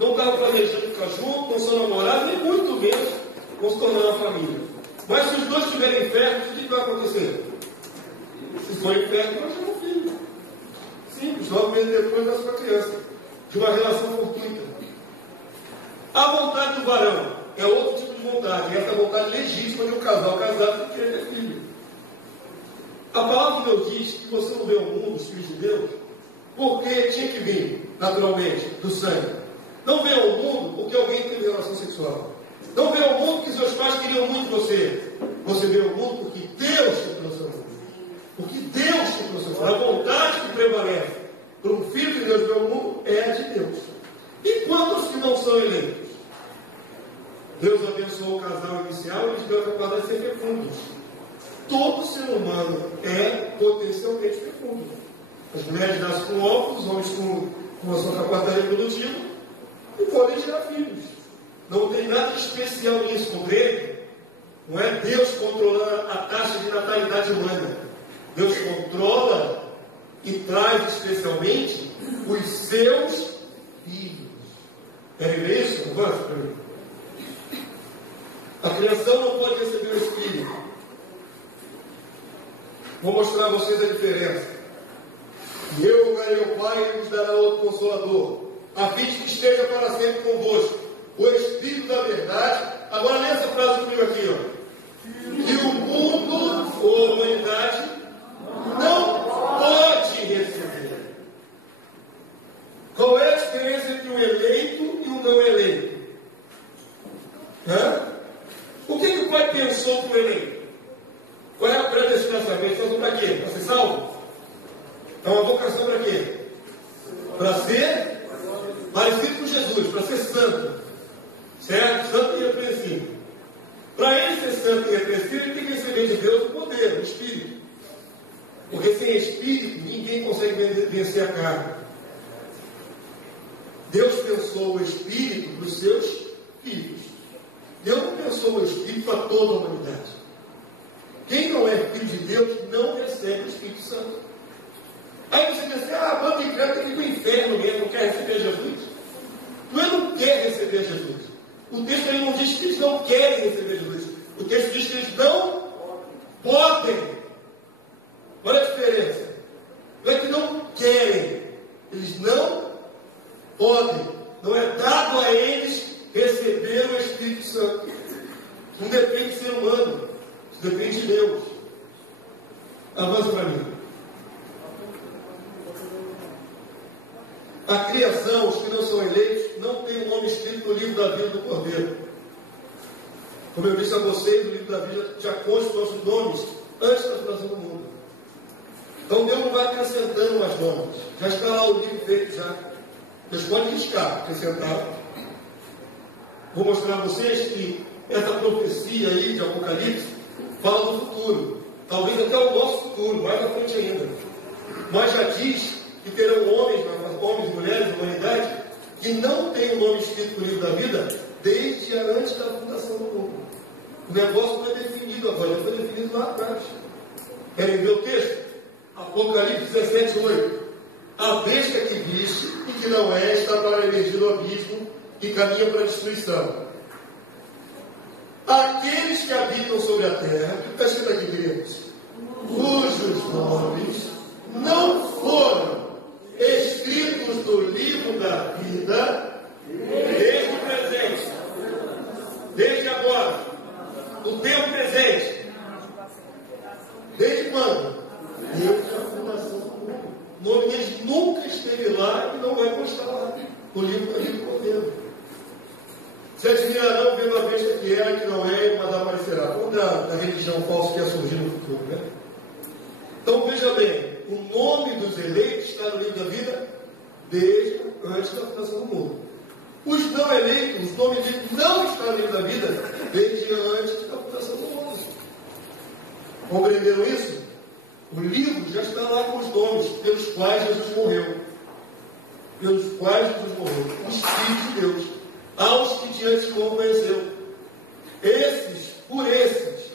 Não estavam planejando ficar juntos, não são namorados, nem muito menos vão se tornar uma família. Mas se os dois estiverem perto, o que vai acontecer? Se forem perto, vai ter um filho. Simples, 9 meses depois nasce uma criança, de uma relação fortuita. A vontade do varão é outro tipo de vontade, e essa vontade legítima de um casal casado que quer ter filho. A palavra de Deus diz que você não vê ao mundo os filhos de Deus porque tinha que vir, naturalmente, do sangue. Não vê ao mundo porque alguém teve relação sexual. Não vê ao mundo porque seus pais queriam muito você. Você vê ao mundo porque Deus te trouxe ao mundo. Porque Deus te trouxe ao mundo. A vontade que prevalece para um filho de Deus ver ao mundo é a de Deus. E quantos que não são eleitos? Deus abençoou o casal inicial e eles deu a capacidade de ser fecundos. todo ser humano é potencialmente fecunda. As mulheres nascem com óvulos, os homens com a sua capacidade reprodutiva e podem gerar filhos. Não tem nada especial nisso, compreende? Não é Deus controlando a taxa de natalidade humana. Deus controla e traz especialmente os seus filhos. Querem ver isso? Avança para mim. A criação não pode receber o Espírito. Vou mostrar a vocês a diferença. E eu rogarei ao Pai e nos dará outro Consolador, a fim de que esteja para sempre convosco, o Espírito da verdade. Agora lê essa frase comigo aqui, ó. Que o mundo ou a humanidade não pode receber. Qual é a diferença entre o eleito e o não eleito? O que o Pai pensou com o eleito? Qual é a predestinação? A predestinação para quê? Para ser salvo? Então a vocação para quê? Para ser parecido com Jesus, para ser santo. Certo? Santo e irrepreensível. Para ele ser santo e irrepreensível, ele tem que receber de Deus o poder, o Espírito. Porque sem Espírito, ninguém consegue vencer a carne. Deus pensou o Espírito para os seus filhos. Deus não pensou o Espírito para toda a humanidade. Quem não é filho de Deus não recebe o Espírito Santo. Aí você pensa assim, bando de crente tem que ir para o inferno mesmo, não quer receber Jesus. Não é não quer receber Jesus. O texto aí não diz que eles não querem receber Jesus. O texto diz que eles não podem. Olha a diferença. Não é que não querem. Eles não podem. Não é dado a eles receber o Espírito Santo. Não depende do ser humano. Isso depende de Deus. Avança para mim. A criação, os que não são eleitos, não tem o nome escrito no livro da vida do Cordeiro. Como eu disse a vocês, o livro da vida já consta os nossos nomes antes da fundação do mundo. Então Deus não vai acrescentando mais nomes. Já está lá o livro feito já. Deus pode riscar, acrescentar. Vou mostrar a vocês que essa profecia aí de Apocalipse fala do futuro. Talvez até o nosso futuro, mais à frente ainda. Mas já diz que terão homens e mulheres da humanidade que não têm o nome escrito no livro da vida desde antes da fundação do mundo. O negócio foi definido agora, ele foi definido lá atrás. Querem ver o texto? Apocalipse 17, 8. A besta que viste e que não é, está para emergir no abismo e caminha para a destruição. Aqueles que habitam sobre a terra, o que está escrito aqui, queridos? Cujos nomes não foram escritos no livro da vida desde o presente, desde agora, no tempo presente. Desde quando? Desde a fundação do mundo. O nome deles nunca esteve lá e não vai constar lá no livro do Cordeiro. Se admirarão vendo a besta que era, que não é, e mas aparecerá. Ou da religião falsa que ia surgir no futuro, né? Então veja bem, o nome dos eleitos está no livro da vida desde antes da fundação do mundo. Os não eleitos, o nome deles não está no livro da vida desde antes da fundação do mundo. Compreenderam isso? O livro já está lá com os nomes pelos quais Jesus morreu. Pelos quais Jesus morreu. O Espírito de Deus. Aos que de antes conheceu. Por esses,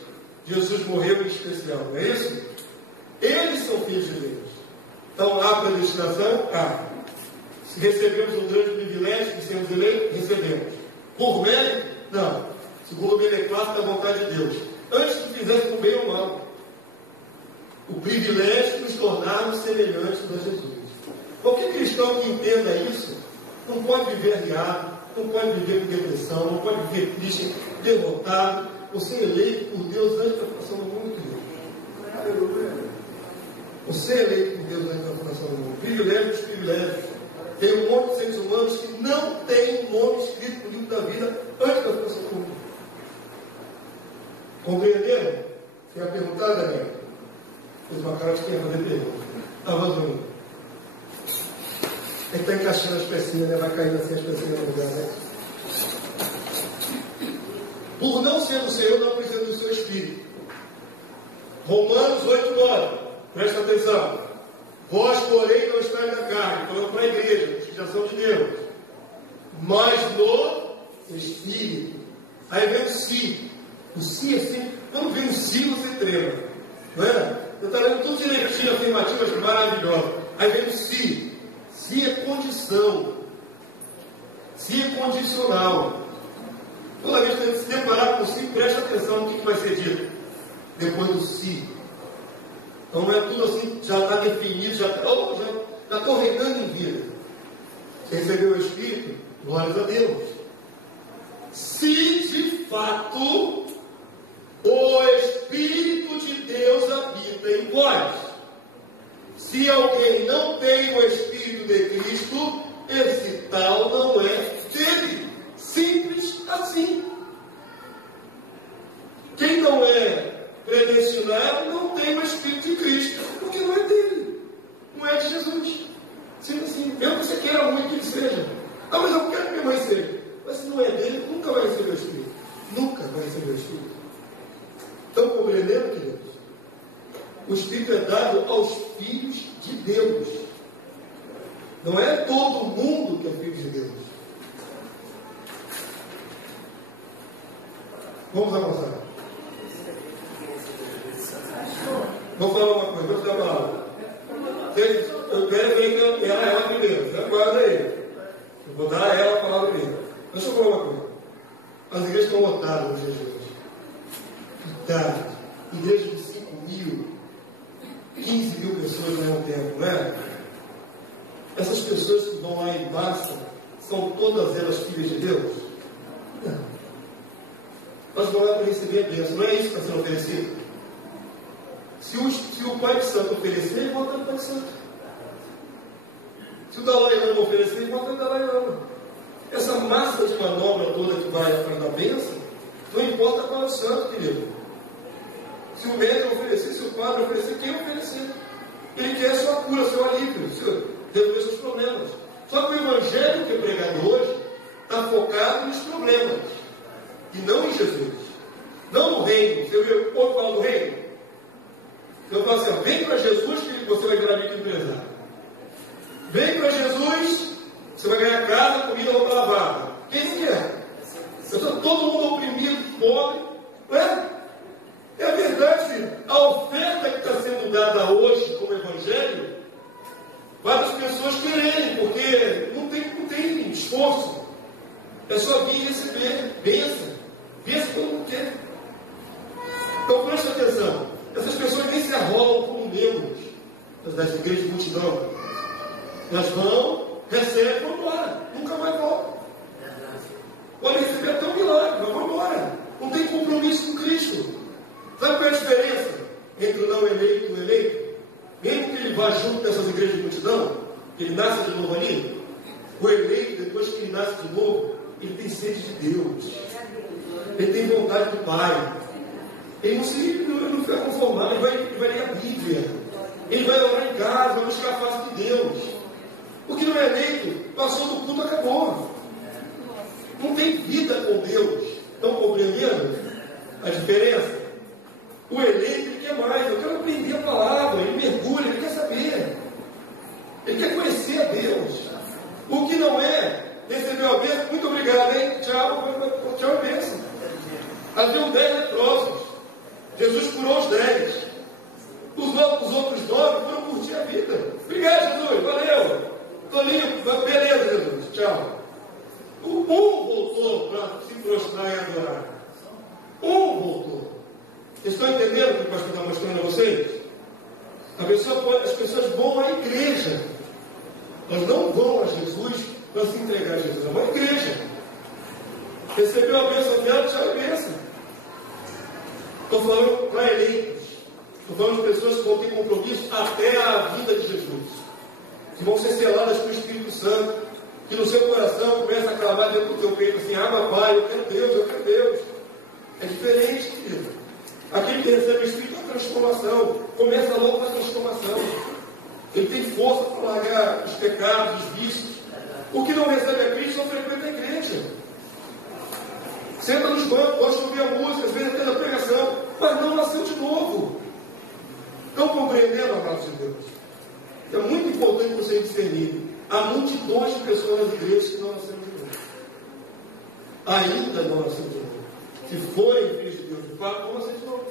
Jesus morreu em especial. Não é isso? Eles são filhos de Deus. Então, há predestinação? Há. Se recebemos um grande privilégio de sermos eleitos, recebemos. Por mérito? Não. Segundo o beneplácito da vontade de Deus. Antes que fizéssemos bem ou mal. O privilégio de nos tornarmos semelhantes a Jesus. Qualquer cristão que entenda isso, não pode viver arriado, não pode viver com depressão, não pode viver triste, derrotado, ou ser eleito por Deus antes da fundação do mundo. Você é eleito por Deus antes da fundação do mundo. Privilégio dos privilégios. Tem um monte de seres humanos que não têm o nome escrito no livro da vida antes da fundação do mundo. Compreenderam? Quer perguntar, Daniel? Fez uma cara de quem ia fazer pergunta. Avançando. Ele está encaixando as pecinhas, né? Vai caindo assim as pecinhas no lugar, né? Por não ser o Senhor, não precisa do seu Espírito. Romanos 8:9. Presta atenção. Vós, porém, não estáis na carne, falando para a igreja, os que já são de Deus, mas no Espírito. Aí vem o si. O si é sempre. Quando vem o si, você trema. Não é? Você está lendo tudo direitinho, afirmativas maravilhosas. Aí vem o si. Si é condição. Si é condicional. Toda vez que você se deparar com o si, preste atenção no que vai ser dito depois do si. Então não é tudo assim, já está definido, já estou reinando em vida. Você recebeu o Espírito, glórias a Deus. Se de fato o Espírito de Deus habita em vós. Se alguém não tem o Espírito de Cristo, esse tal não é dele. Simples assim. Quem não é predestinado não tem o Espírito de Cristo, porque não é dele, não é de Jesus. Simples assim. Mesmo que você queira muito que ele seja. Ah, mas eu quero que minha mãe seja. Mas se não é dele, nunca vai receber o Espírito. Nunca vai receber o Espírito. Estão compreendendo, queridos? O Espírito é dado aos filhos de Deus. Não é todo mundo que é filho de Deus. Vamos avançar. Vou falar uma coisa, vou dar uma palavra. Eu quero ver ela primeiro. Já guarda aí. Eu vou dar a ela a palavra primeiro. Deixa eu falar uma coisa. As igrejas estão lotadas nos dias de hoje. Tá. Igreja de 5.000, 15.000 pessoas ao mesmo tempo, não é? Essas pessoas que vão lá em massa, são todas elas filhas de Deus? Não. Nós vamos lá para receber a bênção. Não é isso que está sendo oferecido. Se o Pai de Santo oferecer, ele volta no Pai de Santo. Se o Dalai Lama oferecer, ele volta no Dalai Lama. Essa massa de manobra toda que vai à frente da bênção, não importa qual é o santo, querido. Se o médico oferecer, se o padre oferecer, quem oferecer? Ele quer a sua cura, seu alívio, resolver seus problemas. Só que o evangelho que é pregado hoje está focado nos problemas e não em Jesus. Não no reino. Você ouviu o povo falar do reino? Eu falo assim, vem para Jesus que você vai virar amigo empresário. Vem para Jesus, você vai ganhar casa, comida, roupa lavada. Quem não quer? Eu sou todo mundo oprimido, pobre. Não é? É a verdade, filho. A oferta que está sendo dada hoje como evangelho, várias pessoas querem, porque não tem esforço. É só vir receber bênção. Bênção todo mundo quer. Então preste atenção. Essas pessoas nem se arrolam como membros das igrejas de multidão. Elas vão, recebem e vão embora. Nunca mais voltam. Podem receber até um milagre, mas vão embora. Não tem compromisso com Cristo. Sabe qual é a diferença entre o não eleito e o eleito? Mesmo que ele vá junto dessas igrejas de multidão, que ele nasce de novo ali, o eleito, depois que ele nasce de novo, ele tem sede de Deus. Ele tem vontade do Pai. Ele não fica conformado, ele vai ler a Bíblia. Ele vai orar em casa, vai buscar a face de Deus. O que não é eleito, passou do culto, acabou. Não tem vida com Deus. Estão compreendendo a diferença? O eleito, ele quer mais. Eu quero aprender a palavra. Ele mergulha, ele quer saber. Ele quer conhecer a Deus. O que não é, recebeu a bênção, muito obrigado, hein? Tchau, a bênção. Havia 10 leprosos. Jesus curou os 10. Os outros 9 foram curtir a vida. Obrigado, Jesus. Valeu. Estou limpo. Beleza, Jesus. Tchau. Um voltou para se prostrar e adorar. Um voltou. Vocês estão entendendo o que o pastor está mostrando a vocês? As pessoas vão à igreja. Elas não vão a Jesus para se entregar a Jesus. É uma igreja. Recebeu a bênção dela, tchau a bênção. Estou falando para eleitos. Estou falando de pessoas que vão ter compromisso até a vida de Jesus. Que vão ser seladas com o Espírito Santo. Que no seu coração começa a clamar dentro do teu peito assim, papai, eu quero Deus, eu quero Deus. É diferente, querido. Aquele que recebe o Espírito é a transformação. Começa logo com a transformação. Ele tem força para largar os pecados, os vícios. O que não recebe a Cristo não frequenta a igreja. Senta nos bancos, gosta de ouvir a música, às vezes até da pregação, mas não nasceu de novo. Estão compreendendo, amados de Deus? É muito importante você discernir. Há multidões de pessoas nas igrejas que não nasceram de novo. Ainda não nasceram de novo. Se forem filhos de Deus, de fato, vão nascer de novo.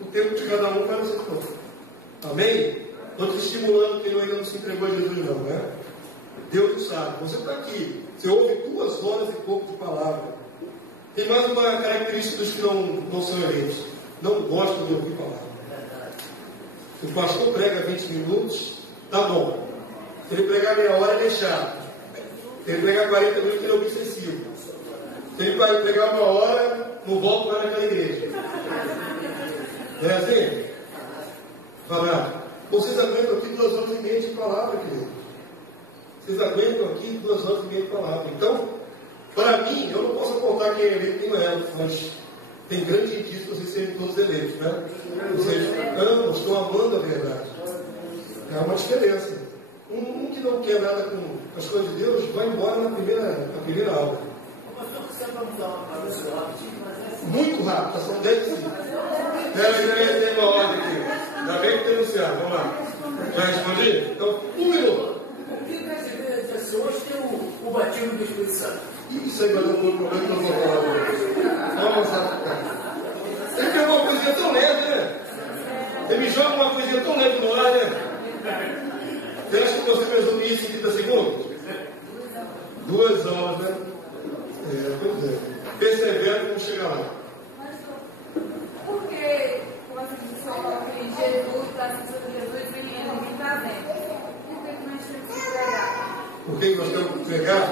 O tempo de cada um vai nascer de novo. Amém? Estou te estimulando que ele ainda não se entregou a Jesus, não, né? Deus o sabe. Você está aqui. Você ouve 2 horas e pouco de palavra. Tem mais uma característica dos que não são eleitos. Não gostam de ouvir palavra. Se o pastor prega 20 minutos, tá bom. Se ele pregar meia hora, ele é chato. Se ele pregar 40 minutos, ele é obsessivo. Se ele vai pregar 1 hora, não volta mais naquela igreja. É assim? Falar. Vocês aguentam aqui 2 horas e meia de palavra, querido. Vocês aguentam aqui 2 horas e meia de palavra. Então, para mim, eu não posso apontar quem é eleito e quem não é, mas tem grande indício de vocês serem todos eleitos, né? Vocês amam, estão amando a verdade. É uma diferença. Um que não quer nada com as coisas de Deus, vai embora na primeira aula. Muito rápido, são 10 segundos. Peraí, tem uma ordem aqui. Ainda bem que tem Luciano, vamos lá. Já respondi? Então, 1 minuto. O que brasileiro diz assim, hoje tem o batismo do Espírito Santo. Isso aí vai dar um pouco de problema que eu não vou falar hoje. Vamos avançar. Você pegou uma coisinha tão leve, né? Você me joga uma coisinha tão leve no ar, né? Você acha que você resume isso em 30 segundos? 2 horas, né? Pois é. Persevera e vamos chegar lá. Porque quando o senhor fala que Jesus está sendo Jesus e ninguém está vendo, por que nós temos que pregar? Por que nós temos que pregar?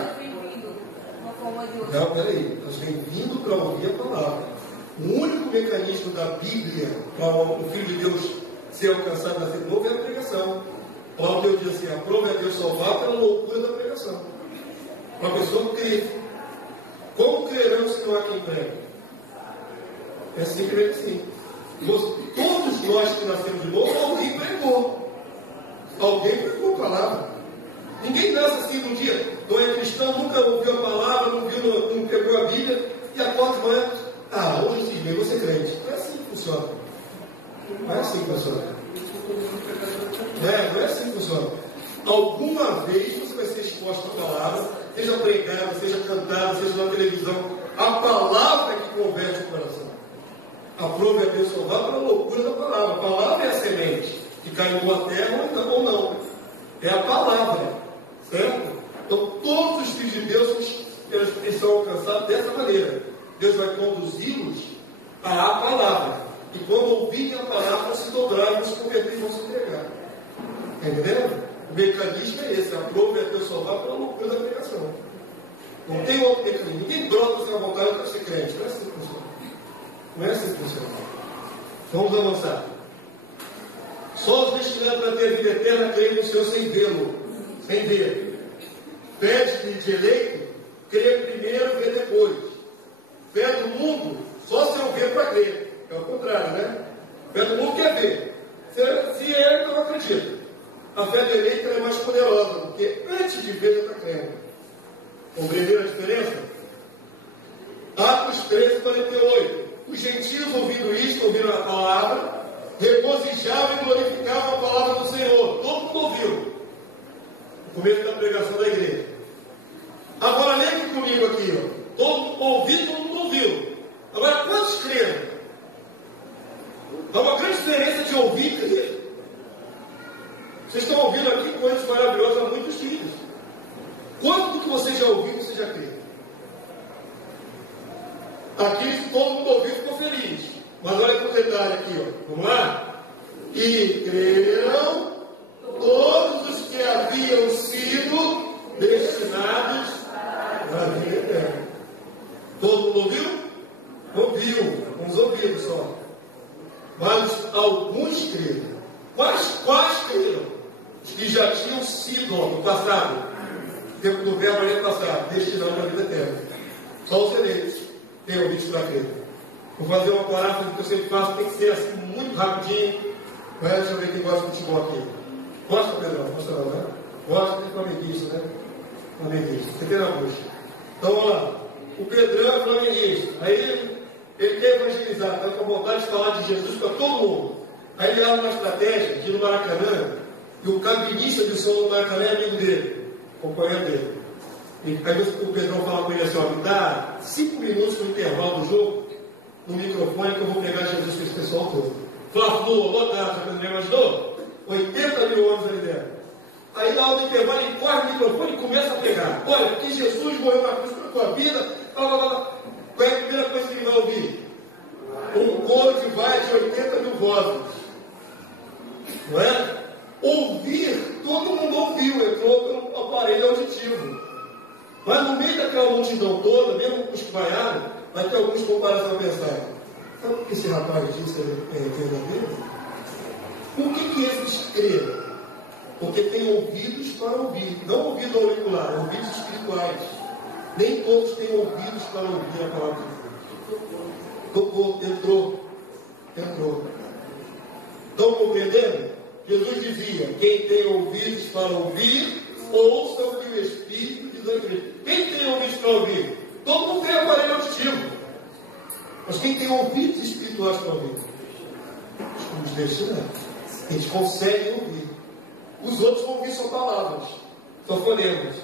Uma forma de outra. Não, peraí. Nós vem vindo para ouvir a palavra. O único mecanismo da Bíblia para o Filho de Deus ser alcançado na de novo é a pregação. Paulo Deus diz assim: aprove a Deus salvar pela loucura da pregação. Para a pessoa crer. Como crerão se não há quem pregue? É simplesmente assim. Todos nós que nascemos de novo, alguém pregou. Alguém pregou a palavra. Ninguém nasce assim um dia. Não é cristão, nunca ouviu a palavra, não pegou a Bíblia e acorda de manhã. Hoje eu cismei, vou ser crente. Não é assim que funciona. Não é assim que funciona. Não é assim que funciona. Alguma vez você vai ser exposto à palavra, seja pregada, seja cantada, seja na televisão. A palavra é que converte o coração. Aprove a Deus salvar pela loucura da palavra. A palavra é a semente que cai em boa terra ou não. É a palavra. Certo? Então, todos os filhos de Deus eles são alcançados dessa maneira. Deus vai conduzi-los à palavra. E quando ouvirem a palavra, vão se dobrar, vão se converter e vão se entregar. Entendeu? O mecanismo é esse. Aprove a Deus salvar pela loucura da pregação. Não tem outro mecanismo. Ninguém brota sem a vontade para ser crente. Não é assim que funciona. Não é assim que funciona. Vamos avançar. Só os destinados para ter a vida eterna creem no Senhor sem vê-lo. Sem ver. Fé de eleito, crê primeiro, vê depois. Fé do mundo, só se eu ver para crer. É o contrário, né? Fé do mundo quer ver. Se é, não acredita. A fé do eleito é mais poderosa, porque antes de ver, já está crendo. Compreenderam a diferença? Atos 13:48. Os gentios, ouvindo isto, ouviram a palavra, regozijavam e glorificavam a palavra do Senhor. Todo mundo ouviu. No começo da pregação da igreja. Agora, leia aqui comigo aqui, ó. Todo mundo ouviu. Agora, quantos creram? Há uma grande diferença de ouvir e crer. Vocês estão ouvindo aqui coisas maravilhosas há muitos dias. Quanto que você já ouviu, você já crê? Aqui todo mundo ouviu e ficou feliz. Mas olha para o detalhe aqui, ó. Vamos lá? E creram todos os que haviam sido destinados à vida eterna. Todo mundo ouviu? Ouviu. Uns ouviram só. Mas alguns creram. Quais creram? Os que já tinham sido, no passado, tempo do verbo ali passado, destinados à vida eterna. Só os eleitos têm ouvido para crer. Vou fazer uma paráfrase que eu sempre faço, tem que ser assim, muito rapidinho. Mas deixa eu ver quem gosta de futebol aqui. Gosta, Pedrão? Gosta não, né? Gosta de flamenguista, né? Flamenguista. Você tem na bucha. Então, vamos lá. O Pedrão é flamenguista. Aí ele quer evangelizar, está com vontade de falar de Jesus para todo mundo. Aí ele dava uma estratégia que no Maracanã, e o cabinista de som do Maracanã é amigo dele, companheiro dele. E aí o Pedrão fala com ele assim, ó, me dá 5 minutos no intervalo do jogo, no microfone, que eu vou pegar Jesus com esse pessoal todo. Fla-Flu, lotado, já me imaginou? 80 mil homens ali dentro. Aí na hora do intervalo ele corre o microfone e começa a pegar. Olha, porque Jesus morreu na cruz pela tua vida, qual é a primeira coisa que ele vai ouvir? Um coro de mais de 80 mil vozes. Não é? Ouvir, todo mundo ouviu, entrou pelo aparelho auditivo. Mas no meio daquela multidão toda, mesmo os que vaiaram, vai ter alguns comparação a pensar. Sabe o que esse rapaz disse é verdadeiro? Por que eles creram? Porque tem ouvidos para ouvir, não ouvido auricular, ouvidos espirituais. Nem todos têm ouvidos para ouvir a palavra de Deus. Tocou, entrou. Estão compreendendo? Jesus dizia, quem tem ouvidos para ouvir, ouça o que o Espírito diz a igreja. Quem tem ouvidos para ouvir? Todo mundo tem aparelho auditivo. Mas quem tem ouvidos espirituais para ouvir? Os destinantes. Eles conseguem ouvir. Os outros vão ouvir só palavras, só fonemas.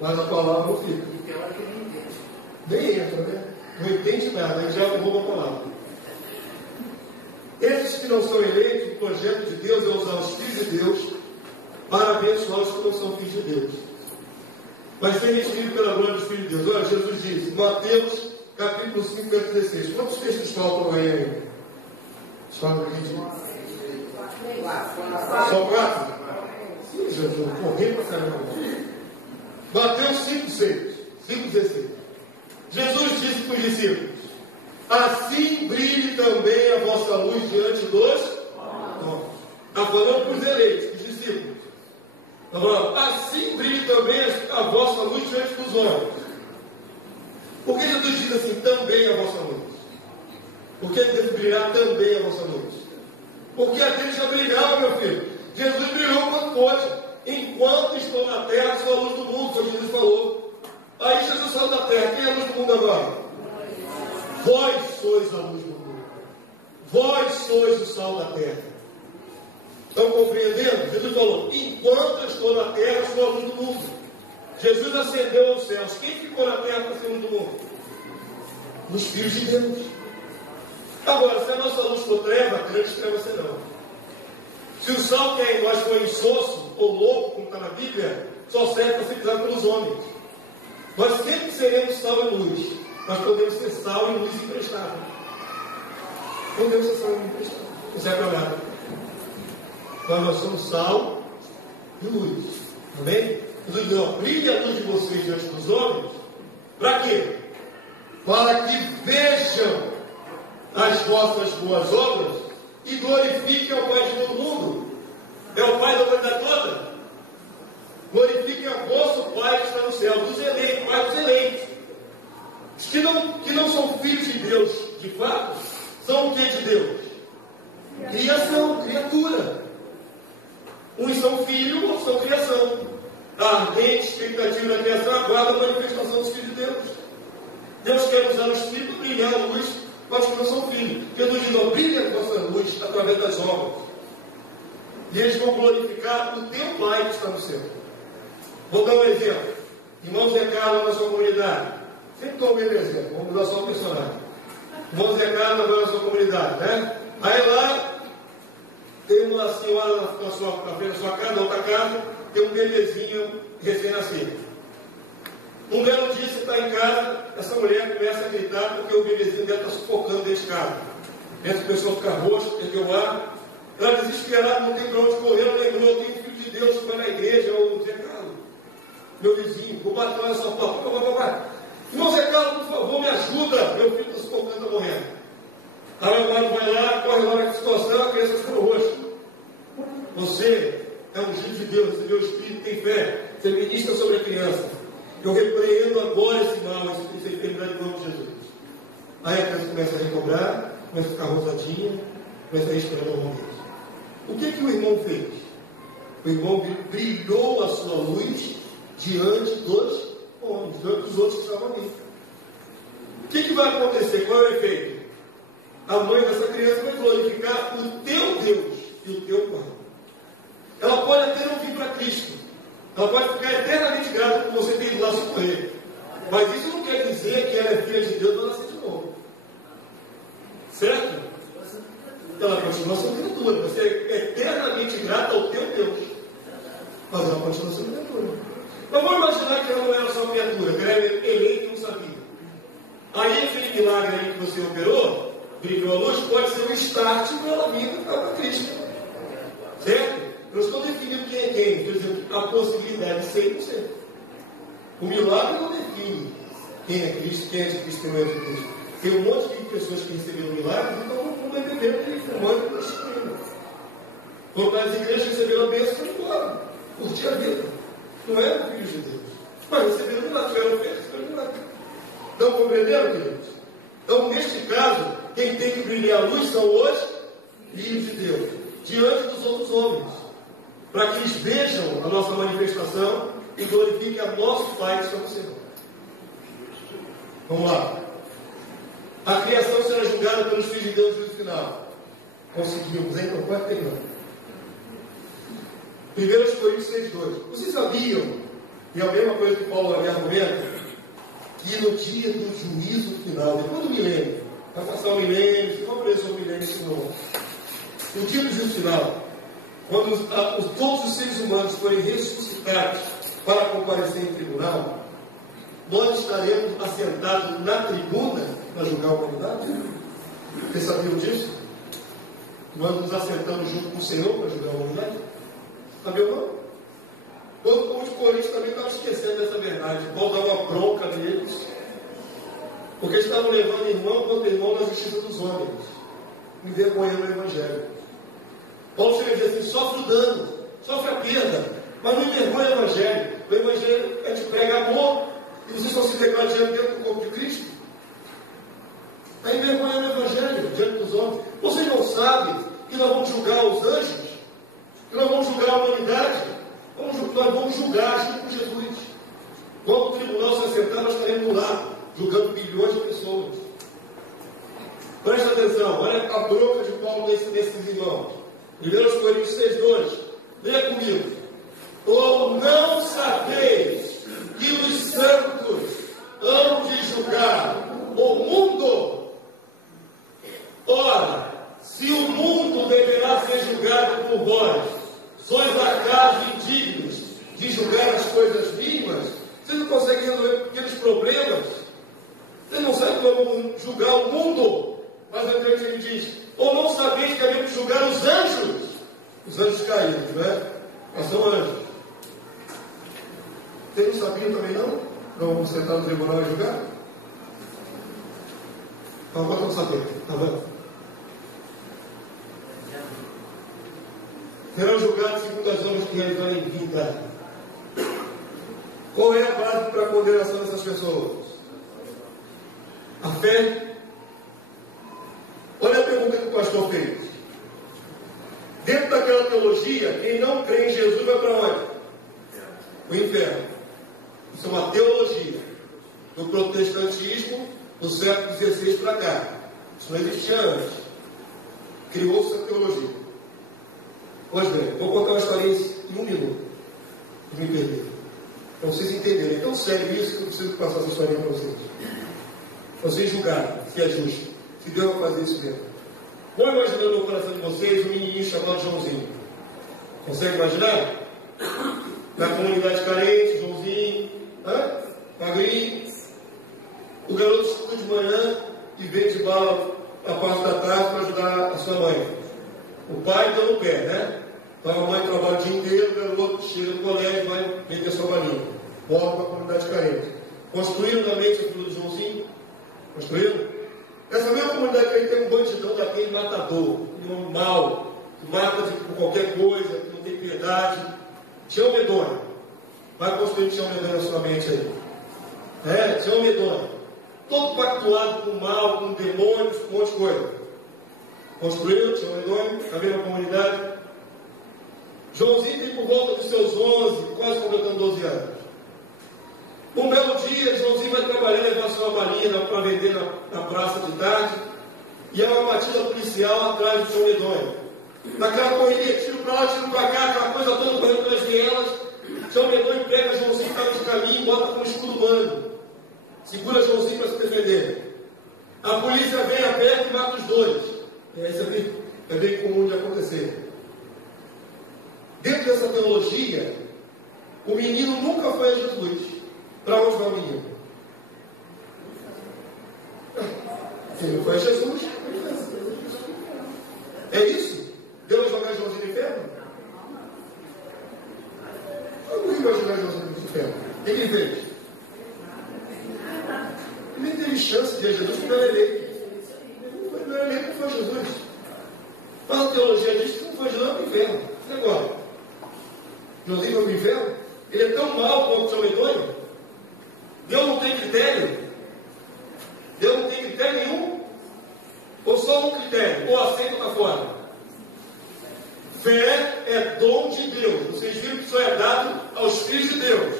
Mas a palavra não fica. E pior que nem entende. Nem entra, né? Não entende nada, aí já rouba a palavra. Esses que não são eleitos, o projeto de Deus é usar os filhos de Deus para abençoar os que não são filhos de Deus. Mas ser recebido pela glória dos filhos de Deus. Olha, Jesus disse, Mateus capítulo 5, verso 16. Quantos textos faltam aí? Só 4? Sim, Jesus, corri para caramba. Mateus 5, 6. 5, 16. Jesus disse para os discípulos, assim brilhe também a vossa luz diante dos homens. Está falando para os eleitos, os discípulos. Está falando, assim brilhe também a vossa luz diante dos homens. Por que Jesus diz assim, também a vossa luz? Por que ele deve brilhar também a vossa luz? Porque a dele já brilhava, meu filho. Jesus brilhou quando pôde. Enquanto estou na terra, sou a luz do mundo, como Jesus falou. Aí Jesus saiu da terra. Quem é a luz do mundo agora? Vós sois a luz do mundo. Vós sois o sal da terra. Estão compreendendo? Jesus falou, enquanto eu estou na terra, sou a luz do mundo. Jesus ascendeu aos céus. Quem ficou na terra para ser luz do mundo? Os filhos de Deus. Agora, se a nossa luz for treva, grande treva serão. Se o sal que é em nós for insosso ou louco, como está na Bíblia, só serve para ser usado pelos homens. Nós sempre seremos sal e luz. Nós podemos ser sal e luz emprestados. Podemos ser sal e luz emprestados. Não serve para nada. Mas nós somos sal e luz. Amém? Jesus diz, brilhe a luz de vocês diante dos homens. Para quê? Para que vejam as vossas boas obras e glorifiquem ao Pai de todo mundo. É o Pai da humanidade toda. Glorifiquem a vosso Pai que está no céu, dos eleitos, Pai dos eleitos. Os que não são filhos de Deus, de fato, são o que de Deus? Criação, criatura. Uns são filhos, outros são criação. A ardente expectativa da criação aguarda a manifestação dos filhos de Deus. Deus quer usar os filhos para brilhar a luz para os que não são filhos. Jesus diz, brilha a vossa luz através das obras. E eles vão glorificar o teu Pai que está no céu. Vou dar um exemplo. Irmão Zé Carlos na sua comunidade. Sempre estou vendo exemplo. Vamos usar só o personagem. Irmão Zé Carlos agora na sua comunidade, né? Aí lá tem uma senhora na frente da sua casa, na outra casa, tem um bebezinho recém-nascido. Um belo dia você está em casa, essa mulher começa a gritar porque o bebezinho dela está sufocando dentro de casa. Essa pessoa fica roxa, perdeu o ar. Ela desesperada, não tem para onde correr, ela lembrou, eu tenho um filho de Deus que vai na igreja, ou Zé Carlos, meu vizinho, vou bater lá nessa porta. Irmão Zé Carlos, por favor, me ajuda, meu filho está sufocando, está morrendo. Aí o marido vai lá, corre lá na situação, a criança ficou roxa. Você é um filho de Deus, recebeu o Espírito, tem fé, você ministra sobre a criança. Eu repreendo agora esse mal, essa enfermidade em nome de Jesus. Aí a criança começa a recobrar, começa a ficar rosadinha, começa a respirar normalmente. O que o irmão fez? O irmão brilhou a sua luz diante dos homens, diante dos outros que estavam ali. O que vai acontecer? Qual é o efeito? a mãe dessa criança vai glorificar o teu Deus e o teu Pai. Ela pode até não vir para Cristo. Ela pode ficar eternamente grata por você ter ido lá socorrer. Mas isso não quer dizer que ela é filha de Deus e vai nascer de novo. Certo? Ela continua sendo criatura. Você é eternamente grata ao teu Deus. Mas ela continua sendo criatura. Mas vamos imaginar que ela não era só uma criatura, que ela era eleita e não sabia. Aí aquele milagre aí que você operou, brilhou a luz, pode ser um start para ela vir para Cristo. Certo? Eu estou definindo quem é quem. Por exemplo, a possibilidade de ser e não ser. O milagre não define quem é Cristo, quem é de Cristo, quem não é de Cristo. Tem um monte de pessoas que receberam milagres, então vão beber aquele fumando e disciplina. Quando as igrejas receberam a bênção, foram embora. Curtir a vida. Não eram filhos de Deus. Mas receberam milagre, tiveram fé, receberam milagre. Estão compreendendo, queridos? Então, neste caso, quem tem que brilhar a luz são os filhos de Deus, diante dos outros homens, para que eles vejam a nossa manifestação e glorifiquem a nosso Pai que está no Senhor. Vamos lá. A criação será julgada pelos filhos de Deus no juízo final. Conseguimos, hein? Então pode terminar. 1 Coríntios 6,2. Vocês sabiam, e é a mesma coisa que Paulo argumenta, que no dia do juízo final, depois do milênio, vai passar o milênio, não apareceu o milênio, senão. No dia do juízo final, quando todos os seres humanos forem ressuscitados para comparecer em tribunal, nós estaremos assentados na tribuna para julgar a humanidade. Vocês sabiam disso? Nós nos assentamos junto com o Senhor para julgar a humanidade? Sabiam não? Quando o povo de Coríntios também estava esquecendo dessa verdade. Paulo dava uma bronca neles, porque eles estavam levando irmão contra irmão na justiça dos homens, envergonhando o Evangelho. Paulo chega a dizer assim: sofre o dano, sofre a perda, mas não envergonha o Evangelho. O Evangelho é de prega amor, e vocês estão se degradando dentro do corpo de Cristo. Está envergonhando o Evangelho diante dos homens. Vocês não sabem que nós vamos julgar os anjos? Que nós vamos julgar a humanidade? Nós vamos julgar junto com Jesus. Quando o tribunal se assentar, nós estaremos lá, julgando bilhões de pessoas. Presta atenção, olha a bronca de Paulo desses irmãos. 1 Coríntios 6,2. Leia comigo. Ou não sabeis que os santos hão de julgar o mundo? Ora, se o mundo deverá ser julgado por vós, sois acaso indignos de julgar as coisas mínimas? Vocês não conseguem resolver pequenos problemas? Vocês não sabem como julgar o mundo? Mas a Deus ele diz: ou não sabeis que havemos de julgar os anjos? Os anjos caídos, né? Mas são anjos. Vocês não sabiam também não? Não vamos sentar no tribunal e julgar? Agora não saber, tá vendo? Serão julgados segundo as obras que eles vão em vida. Qual é a base para a condenação dessas pessoas? A fé. Olha a pergunta que o pastor fez. Dentro daquela teologia, quem não crê em Jesus vai para onde? O inferno. Isso é uma teologia do protestantismo do século XVI para cá. Isso não existia antes. Criou-se a teologia. Pois bem, vou contar uma história em 1 minuto. Me perder. Para vocês entenderem. É tão sério isso que eu preciso passar essa história para vocês. Vocês julgarem se é justo. Se Deus vai fazer isso mesmo. Vou imaginar no coração de vocês um menininho chamado Joãozinho. Consegue imaginar? Na comunidade carente, Joãozinho, magrinho. O garoto estuda de manhã e vende bala a parte da tarde para ajudar a sua mãe. O pai está no pé, né? Então a mãe trabalha o dia inteiro, o garoto chega no colégio e vai vender sua balinha. Volta para a comunidade carente. Construíram na mente a filha do Joãozinho? Construíram? Essa mesma comunidade carente tem um bandidão daquele matador, um mau, que mata por qualquer coisa, que não tem piedade. Tião Medonha. Vai construir Tião Medonha na sua mente aí. Tião Medonha. Todo pactuado com mal, com demônios, com um monte de coisa. Construiu Tião Medonha, na mesma comunidade. Joãozinho tem por volta dos seus 11, quase completando 12 anos. Um belo dia, Joãozinho vai trabalhar, levar sua balinha para vender na praça de tarde. E é uma batida policial atrás do São Medonho. Naquela correria, tiro para lá, tiro para cá, aquela coisa toda correndo pelas vielas. São Medonho pega Joãozinho, está no caminho, bota com o escudo humano. Segura Joãozinho para se defender. A polícia vem a perto e mata os dois. Isso é bem comum de acontecer. Dentro dessa teologia, o menino nunca foi a Jesus. Para onde vai o menino? Ele foi a Jesus. É isso? Deus jogar Joãozinho no inferno? Como ele vai jogar Joãozinho no inferno? O que ele fez? Ele nem teve chance de Jesus, porque não era eleito. Não era eleito, não foi Jesus. Mas a teologia diz que não foi Jesus, não foi o inferno. E agora? Joãozinho foi para o inferno? Ele é tão mau quanto São Medonho? Deus não tem critério? Deus não tem critério nenhum? Ou só um critério? Ou aceita ou está fora? Fé é dom de Deus. Vocês viram que só é dado aos filhos de Deus.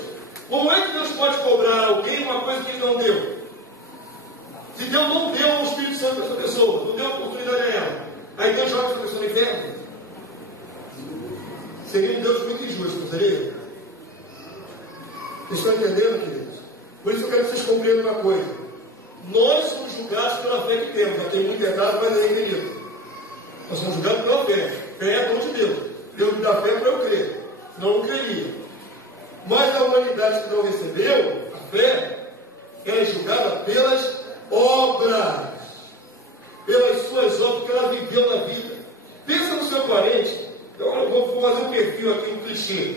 Como é que Deus pode cobrar a alguém uma coisa que Ele não deu? Se Deus não deu ao Espírito Santo para essa pessoa, não deu a oportunidade a ela, aí Deus joga essa pessoa no inferno? Seria um Deus muito injusto, não seria? Vocês estão entendendo, queridos? Por isso eu quero que vocês compreendam uma coisa. Nós somos julgados pela fé que temos. Já tem muito errado, mas é querido. Nós somos julgados pela fé. Fé é dom de Deus. Deus me dá fé para eu crer. Senão eu não creria. Mas a humanidade que não recebeu a fé, ela é julgada pelas obras. Pelas suas obras que ela viveu na vida. Pensa no seu parente. Eu vou fazer um perfil aqui, um clichê.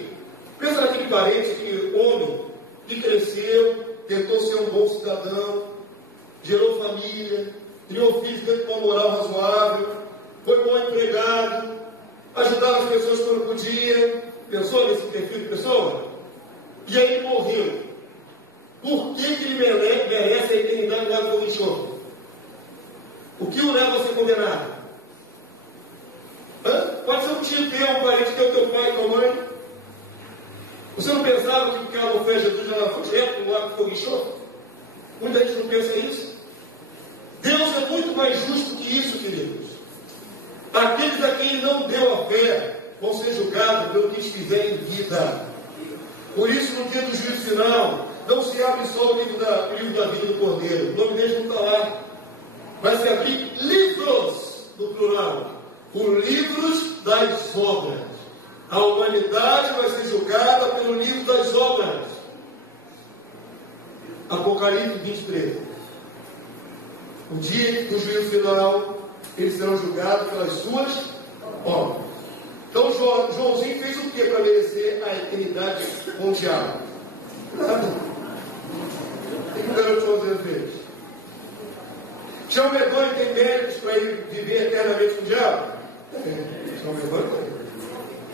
Pensa naquele parente, aquele homem que cresceu, tentou ser um bom cidadão, gerou família, criou filhos dentro de uma moral razoável, foi bom empregado, ajudava as pessoas quando podia. Pensou nesse perfil de pessoa? E aí ele morreu. Por que ele merece a eternidade do lado do enxofre? O que o leva a ser condenado? Pode ser um tio teu, um parente teu, teu pai, tua mãe. Você não pensava que porque ela não fez Jesus, ela foi direto no lago do fogo e enxofre? Muita gente não pensa isso. Deus é muito mais justo que isso, queridos. Aqueles a quem Ele não deu a fé vão ser julgados pelo que eles fizerem em vida. Por isso, no dia do juízo final, não se abre só o livro da vida do Cordeiro. O nome dele não está lá. Vai se abrir livros, no plural. Por livros das obras. A humanidade vai ser julgada pelo livro das obras. Apocalipse 23. O dia do juízo final, eles serão julgados pelas suas obras. Então Joãozinho fez o que para merecer a eternidade com o diabo? Nada. O que o garoto Joãozinho fez? São Medonho tem méritos para ele viver eternamente com o diabo? São Medonho tem.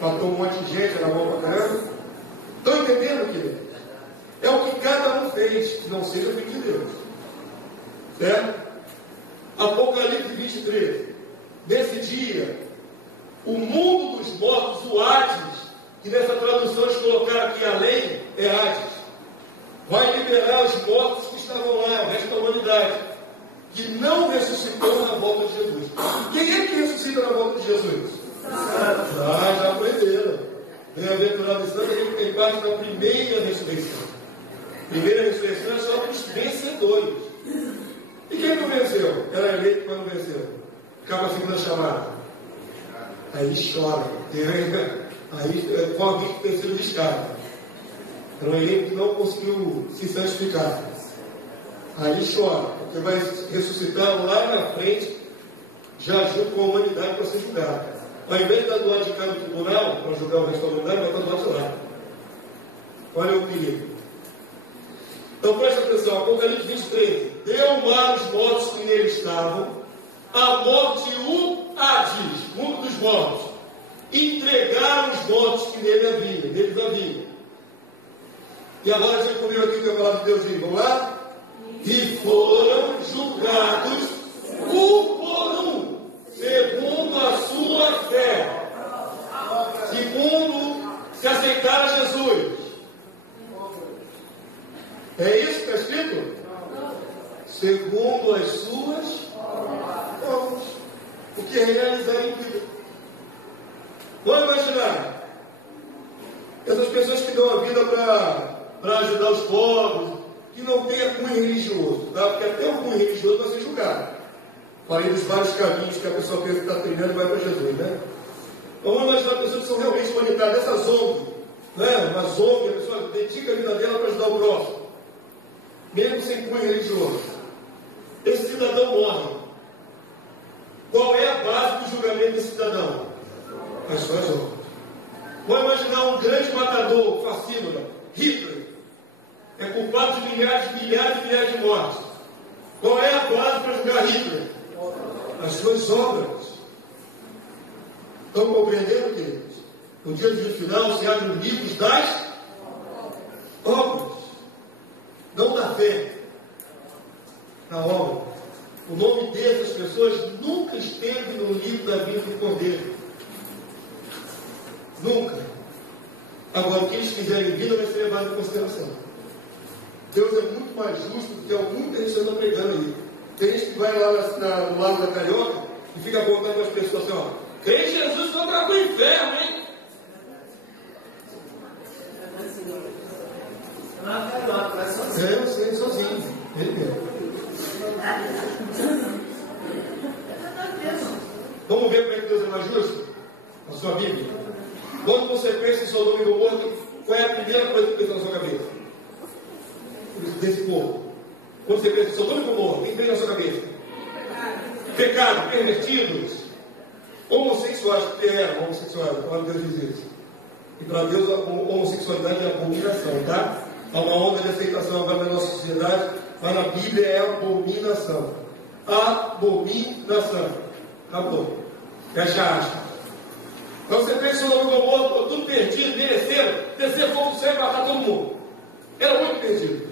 Matou um monte de gente, era bom pra caramba. Estão entendendo, querido? É o que cada um fez, que não seja filho de Deus. Certo? Apocalipse 23. Nesse dia, o mundo dos mortos, o Hades, que nessa tradução eles colocaram aqui além, é Hades, vai liberar os mortos que estavam lá, o resto da humanidade, que não ressuscitou na volta de Jesus. Quem é que ressuscita na volta de Jesus? Já aprenderam. Bem-aventurado e santo, ele tem parte da primeira ressurreição. Primeira ressurreição é só para os vencedores. E quem não venceu? Era eleito, mas não venceu. Ficava a segunda chamada. Aí chora. Aí corre o terceiro descarga. Era um eleito que não conseguiu se santificar. Aí chora, porque vai ressuscitar lá na frente, já junto com a humanidade para ser julgado. Ao invés de estar do lado de cá no tribunal, para julgar o resto da humanidade, vai estar do lado de lá. Olha o perigo. Então presta atenção, Apocalipse 23. Deu mar aos mortos que nele estavam, a morte o Hades, mundo dos mortos. Entregaram os mortos que neles havia. E agora você comigo aqui que eu falar de Deus, vamos lá? E foram julgados um por um, segundo a sua fé. Segundo se aceitar a Jesus. É isso que está escrito? Segundo as suas. obras, o que é realizar em vida. Vamos imaginar essas pessoas que dão a vida para ajudar os pobres, que não tem cunho religioso, tá? Porque até o cunho religioso vai ser julgado. Falei dos vários caminhos que a pessoa pensa que está trilhando e vai para Jesus, né? Então, vamos imaginar pessoas que são realmente humanitárias, essas ONG, né? Uma ONG, a pessoa dedica a vida dela para ajudar o próximo, mesmo sem cunho religioso. Esse cidadão morre. Qual é a base do julgamento desse cidadão? As suas obras. Vamos imaginar um grande matador, fascínora, Hitler, é culpado de milhares e milhares de mortes. Qual é a base para julgar Hitler? As suas obras. Estão compreendendo, queridos? No dia do juízo final se abrem os livros das obras, não da fé, da obra. O nome dessas pessoas nunca esteve no livro da vida do Cordeiro. Nunca. Agora, o que eles fizerem em vida vai ser levado em consideração. Deus é muito mais justo do que algum que a gente anda pregando aí. Tem gente que vai lá no Lago da Carioca e fica apontando para as pessoas assim, ó, crê em Jesus, não vai para o inferno, hein? Eu sei, sozinho. Ele mesmo. Vamos ver como é que Deus é mais justo? Na sua Bíblia. Quando você pensa em Sodoma e Gomorra, qual é a primeira coisa que pensa na sua cabeça? Desse povo. Quando você pensa em Sodoma e Gomorra, o que vem na sua cabeça? Pecado, pervertidos, homossexuais, que eram homossexuais, para Deus diz isso. E para Deus a homossexualidade é abominação, tá? Há uma onda de aceitação agora na nossa sociedade, mas na Bíblia é abominação. Abominação. Acabou. Fecha aspas. Então você pensa em Sodoma e Gomorra, tudo perdido, mereceram, descer fogo do céu e matar todo mundo. Era muito perdido.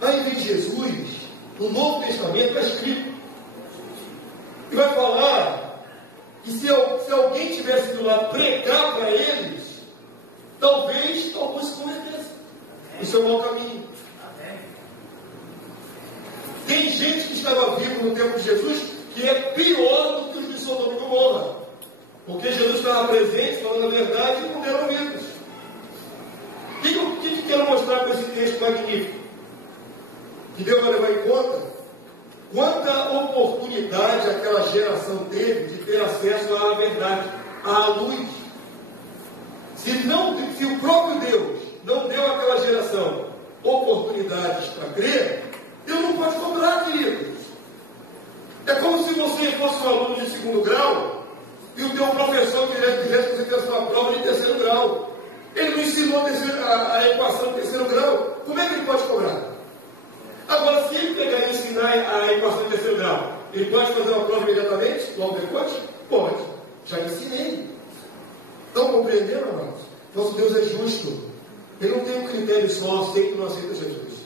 Aí vem Jesus, no Novo Testamento, está escrito. E vai falar que se alguém tivesse ido lá pregar para eles, talvez alguns se convertessem. Isso é um mau caminho. Tem gente que estava vivo no tempo de Jesus que é pior do que os de Sodoma e Gomorra. Porque Jesus estava presente, falando a verdade, e não deram ouvidos. O que quero mostrar com esse texto magnífico? Que Deus vai levar em conta quanta oportunidade aquela geração teve de ter acesso à verdade, à luz. Se o próprio Deus não deu àquela geração oportunidades para crer, Deus não pode cobrar, queridos. É como se você fosse um aluno de 2º grau e o teu professor quisesse que você fizesse uma prova de 3º grau. Ele não ensinou a equação de 3º grau. Como é que ele pode cobrar? Agora, se ele pegar e ensinar a equação de 3º grau, ele pode fazer uma prova imediatamente, logo depois? Pode. Já ensinei. Estão compreendendo, amados? Nosso Deus é justo. Ele não tem um critério só, aceita ou não aceita Jesus.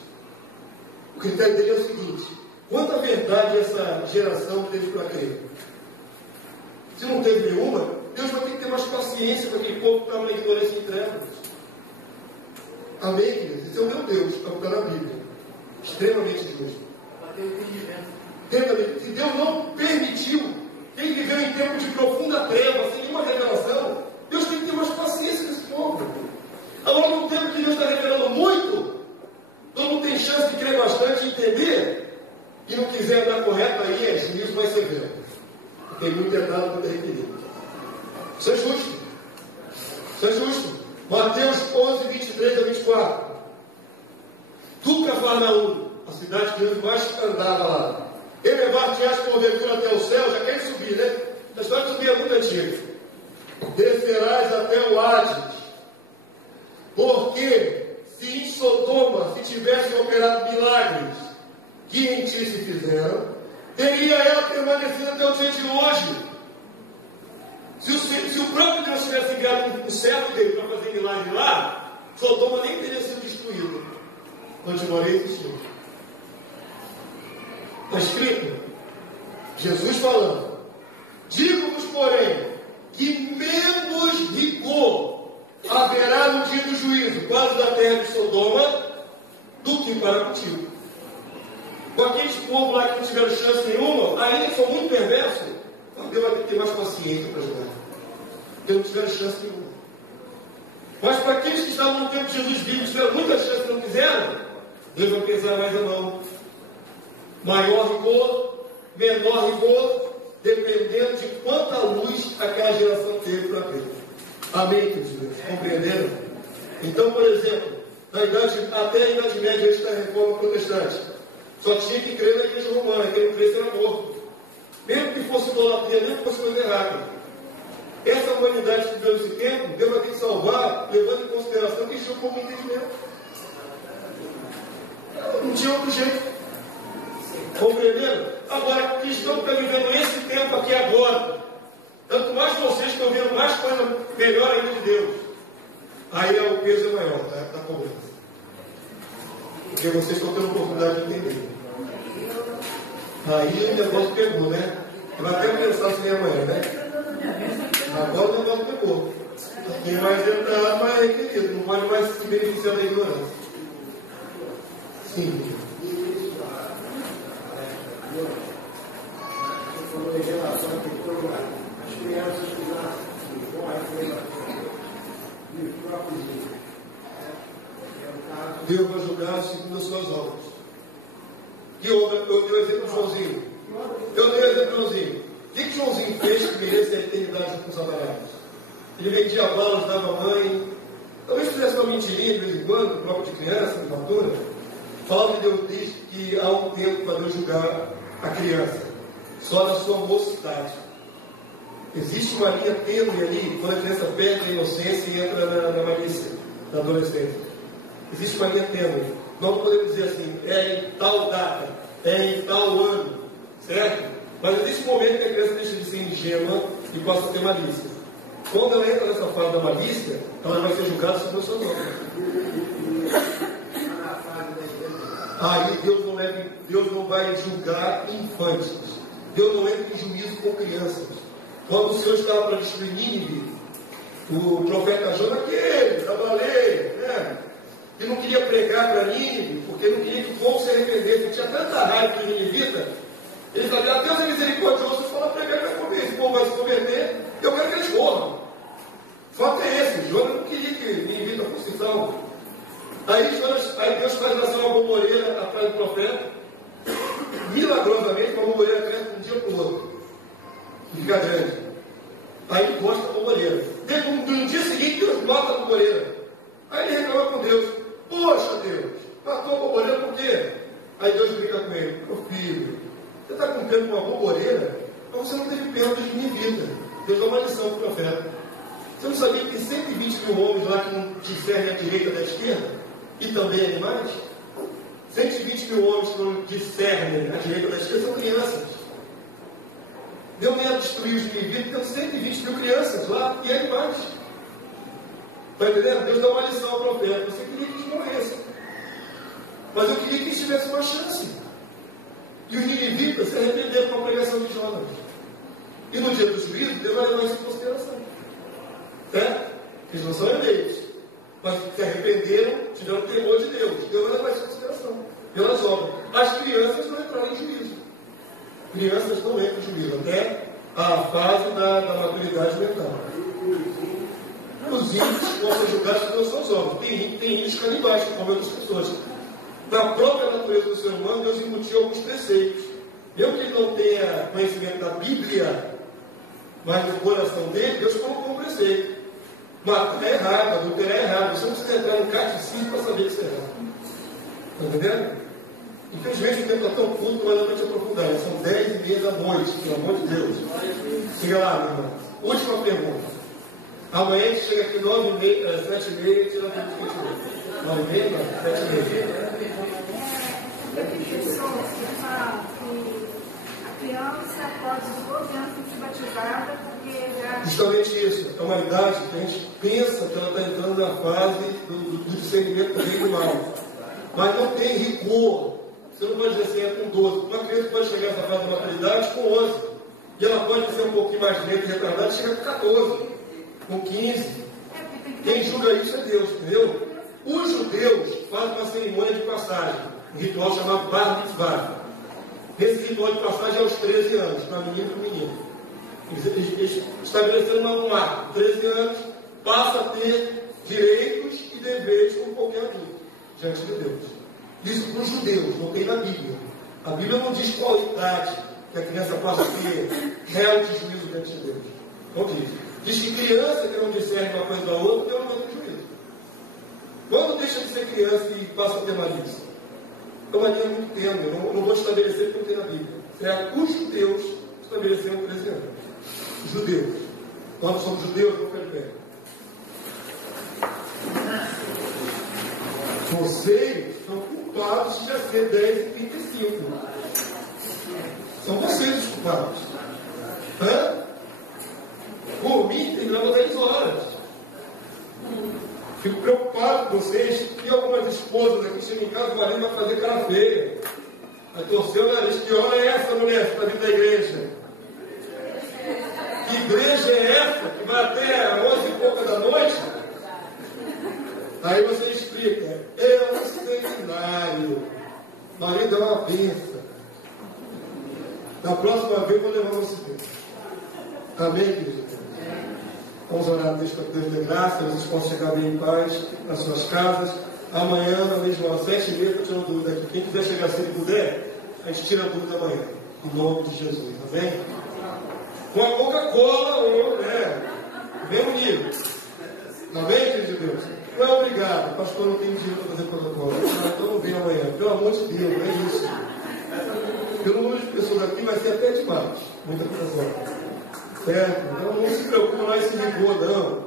O critério dele é o seguinte: quanta verdade essa geração teve para crer? Se não teve nenhuma, Deus vai ter que ter mais paciência com aquele povo que estava na ignorância e trevas. Amém, queridos? Esse é o meu Deus, que está na Bíblia. Extremamente justo. Se Deus não permitiu, quem viveu em tempo de profunda treva, sem nenhuma revelação, Deus tem que ter mais paciência nesse povo. Agora, no tempo que Deus está revelando muito, todo mundo tem chance de crer bastante e entender, e não quiser andar correto, aí juízo vai ser severo. Porque muito é dado quando é requerido. Isso é justo. Isso é justo. Mateus 11, 23 a 24. Tu, Cafarnaum, a cidade que Jesus mais andava lá, elevar-te-ás porventura até o céu, já quer subir, né? A história de subir é muito antiga. Descerás até o Hades, porque se em Sodoma se tivessem operado milagres que em ti se fizeram, teria ela permanecido até o dia de hoje. Se o próprio Deus tivesse enviado um servo dele para fazer milagre lá, Sodoma nem teria sido destruída. Continuaria existindo. Está escrito, Jesus falando: digo-vos, porém, que menos rigor haverá no dia do juízo, quase da terra de Sodoma, do que para contigo. Com aqueles povos lá que não tiveram chance nenhuma, ainda que são muito perversos, então Deus vai ter que ter mais paciência para ajudar. Porque não tiveram chance nenhuma. Mas para aqueles que estavam no tempo de Jesus vivo, tiveram muita chance e não quiseram, Deus vai pesar mais a mão. Maior rigor, menor rigor, dependendo de quanta luz aquela geração teve para ter. Amém, queridos? Compreenderam? Então, por exemplo, até a Idade Média, antes da Reforma Protestante, só tinha que crer na Igreja Romana, quem não cresce era morto. Mesmo que fosse idolatria, mesmo que fosse coisa errada. Essa humanidade que viveu nesse tempo, Deus vai ter que salvar, levando em consideração que tinha como entendimento. Não tinha outro jeito. Compreenderam? Agora, cristão que está vivendo esse tempo aqui agora, tanto mais vocês estão vendo mais coisa melhor ainda de Deus, aí o peso é maior, da cobrança. Porque vocês estão tendo oportunidade de entender. Aí o negócio pegou, né? Eu vou até pensar assim amanhã, né? Agora o negócio pegou. Quem vai entrar mais requerido, não pode mais se beneficiar da ignorância. Sim. Falou em relação a as crianças que nascem com a reformação e os próprios filhos. Deus vai julgar segundo as suas obras. Eu dei o exemplo de Joãozinho. O que Joãozinho fez que merece a eternidade com Satanás? Ele vendia balas, dava mãe. Talvez fizesse uma mentirinha de vez em quando, próprio de criança, de fatura. Fala que Deus diz que há um tempo para Deus julgar a criança, só na sua mocidade. Existe uma linha tênue ali, quando a criança perde a inocência e entra na malícia da adolescência. Existe uma linha tênue. Não podemos dizer assim, é em tal data, é em tal ano, certo? Mas existe um momento que a criança deixa de ser ingênua e passa a ter malícia. Quando ela entra nessa fase da malícia, ela vai ser julgada sobre as suas obras. Aí Deus não vai julgar infantes. Deus não entra em juízo com crianças. Quando o Senhor estava para destruir Nínive, o profeta Jonas, aquele, da baleia, né? Que não queria pregar para Nínive, porque não queria que o povo se arrependesse. Ele tinha tanta raiva de Ninivita. Ele sabia, Deus é misericordioso, se for lá pregar, ele vai comer. Esse povo vai se converter, eu quero que eles morram. O fato é esse, Jonas não queria que Ninivita fosse salvo. Aí Deus faz nascer uma bomboneira atrás do profeta. Milagrosamente, uma bomboneira cresce de um dia para o outro. E fica grande. Aí ele gosta da bomboneira. No dia seguinte, Deus mata a bomboneira. Aí ele reclama com Deus. Poxa, Deus, matou a bomboneira por quê? Aí Deus brinca com ele. Meu filho, você está com pena com uma bomboneira, mas você não teve pena de minha vida. Deus dá uma lição para o profeta. Você não sabia que tem 120 mil homens lá que não discernem a direita da esquerda? E também animais? 120 mil homens que não discernem a direita da esquerda são crianças. Deus nem a destruir os indivíduos, tem 120 mil crianças lá e animais. Está entendendo? Deus dá uma lição ao profeta. Você queria que eles morressem, mas eu queria que eles tivessem uma chance. E os ninivitas se arrependeram com a pregação de Jonas. E no dia do juízo, Deus vai levar isso em consideração. Certo? Eles não são eleitos, mas se arrependeram, tiveram temor de Deus. Deus vai levar isso em consideração. Pelas obras. As crianças não entraram em juízo. Crianças não entram em juízo, até a fase da maturidade mental. Os índios vão ser julgados pelas suas obras. Tem índios canibais, como outras pessoas. Na própria natureza do ser humano, Deus embutiu alguns preceitos. Mesmo que ele não tenha conhecimento da Bíblia, mas no coração dele, Deus colocou um preceito. Matar é errado, adulterar é errado. Você não precisa entrar no catecismo para saber que isso é errado. Está entendendo? Infelizmente o tempo está tão curto que não vai te aprofundar. São 10h30 da noite, pelo amor de Deus. Siga lá, meu irmão. Última pergunta. Amanhã a gente chega aqui 9h30, 7h30 e tira tudo que a gente vê. 9h30, 7h30. A criança pode os 12 anos ser batizada porque já... Justamente isso. É uma idade que a gente pensa que ela está entrando na fase do discernimento do bem e do mal. Mas não tem rigor. Você não pode dizer assim, é com 12. Uma criança pode chegar nessa fase de maturidade com 11. E ela pode ser um pouquinho mais lenta e retardada e chegar com 14, com 15. Quem julga isso é Deus, entendeu? Os judeus fazem uma cerimônia de passagem, um ritual chamado Bar Mitzvah. Nesse ritual de passagem aos 13 anos, para menino e para menino. Eles estabelecendo um marco. 13 anos, passa a ter direitos e deveres como qualquer adulto, diante de Deus. Isso para os judeus, não tem na Bíblia. A Bíblia não diz qual idade que a criança passa a ter réu de juízo diante de Deus. Não diz. Diz que criança que não discerne uma coisa da outra, Deus não vai ter juízo. Quando deixa de ser criança e passa a ter malícia? É uma linha muito tênue, não vou estabelecer porque não tem na Bíblia. É os judeus estabeleceram 13 anos. Os judeus. Nós somos judeus, não quero ver. Vocês são culpados de já ser 10 e 35. São vocês os culpados. Por mim, terminamos 10 horas. Fico preocupado com vocês. E algumas esposas aqui chegam em casa, o marido vai fazer cara feia. Vai torcer o nariz. Que hora é essa, mulher, que está vindo da igreja? Que igreja é essa que vai até 11 e pouca da noite? Aí você explica. É um seminário. Marido é uma benção. Da próxima vez vou levar você. Amém, querido? Vamos orar a Deus para que Deus dê graça, vocês possam chegar bem em paz nas suas casas. Amanhã, na mesma hora, 7h30, eu tiro dúvida aqui. Quem quiser chegar cedo e puder, a gente tira a dúvida amanhã. Em nome de Jesus, amém? Com a Coca-Cola, ou, mesmo nível. Amém, querido de Deus? Não é obrigado, o pastor não tem dinheiro para fazer Coca-Cola. Então não vem amanhã, pelo amor de Deus, não é isso. Pelo número de pessoas aqui vai ser até demais. Muita coisa. Certo? Então não se preocupe mais se rigor, não.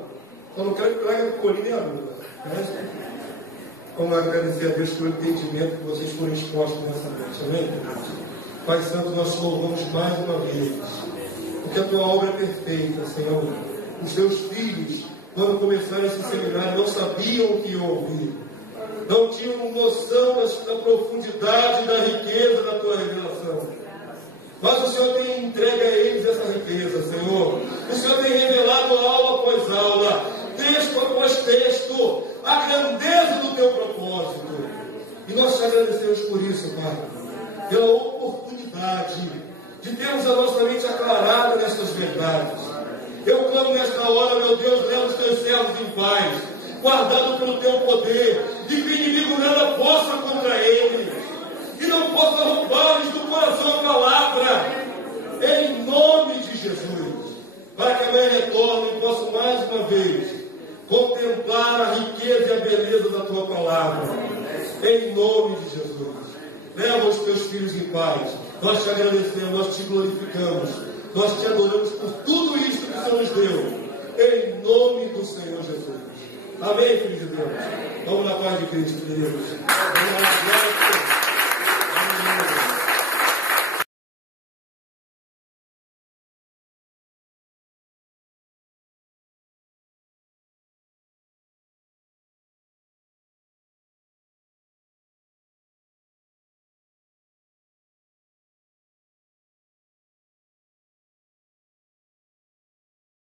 Só não quero que traga colinha nem a lua. Vamos agradecer a Deus pelo entendimento que vocês foram expostos nessa noite. Amém? Pai Santo, nós te louvamos mais uma vez. Porque a tua obra é perfeita, Senhor. Os seus filhos, quando começaram esse seminário, não sabiam o que iam ouvir. Não tinham noção da profundidade, da riqueza da tua revelação. Mas o Senhor tem entregue a eles essa riqueza, Senhor. O Senhor tem revelado aula após aula, texto após texto, a grandeza do teu propósito. E nós te agradecemos por isso, Pai. Pela oportunidade de termos a nossa mente aclarada nestas verdades. Eu clamo nesta hora, meu Deus, leva os teus servos em paz, guardado pelo teu poder, de que o inimigo nada possa contra eles. E não possa roubar-lhes do coração a palavra, em nome de Jesus, para que amanhã retorne e possa mais uma vez contemplar a riqueza e a beleza da tua palavra, em nome de Jesus. Leva os teus filhos em paz. Nós te agradecemos, nós te glorificamos, nós te adoramos por tudo isso que o Senhor nos deu, em nome do Senhor Jesus. Amém, filho de Deus? Vamos na paz de Cristo, queridos. Vamos lá,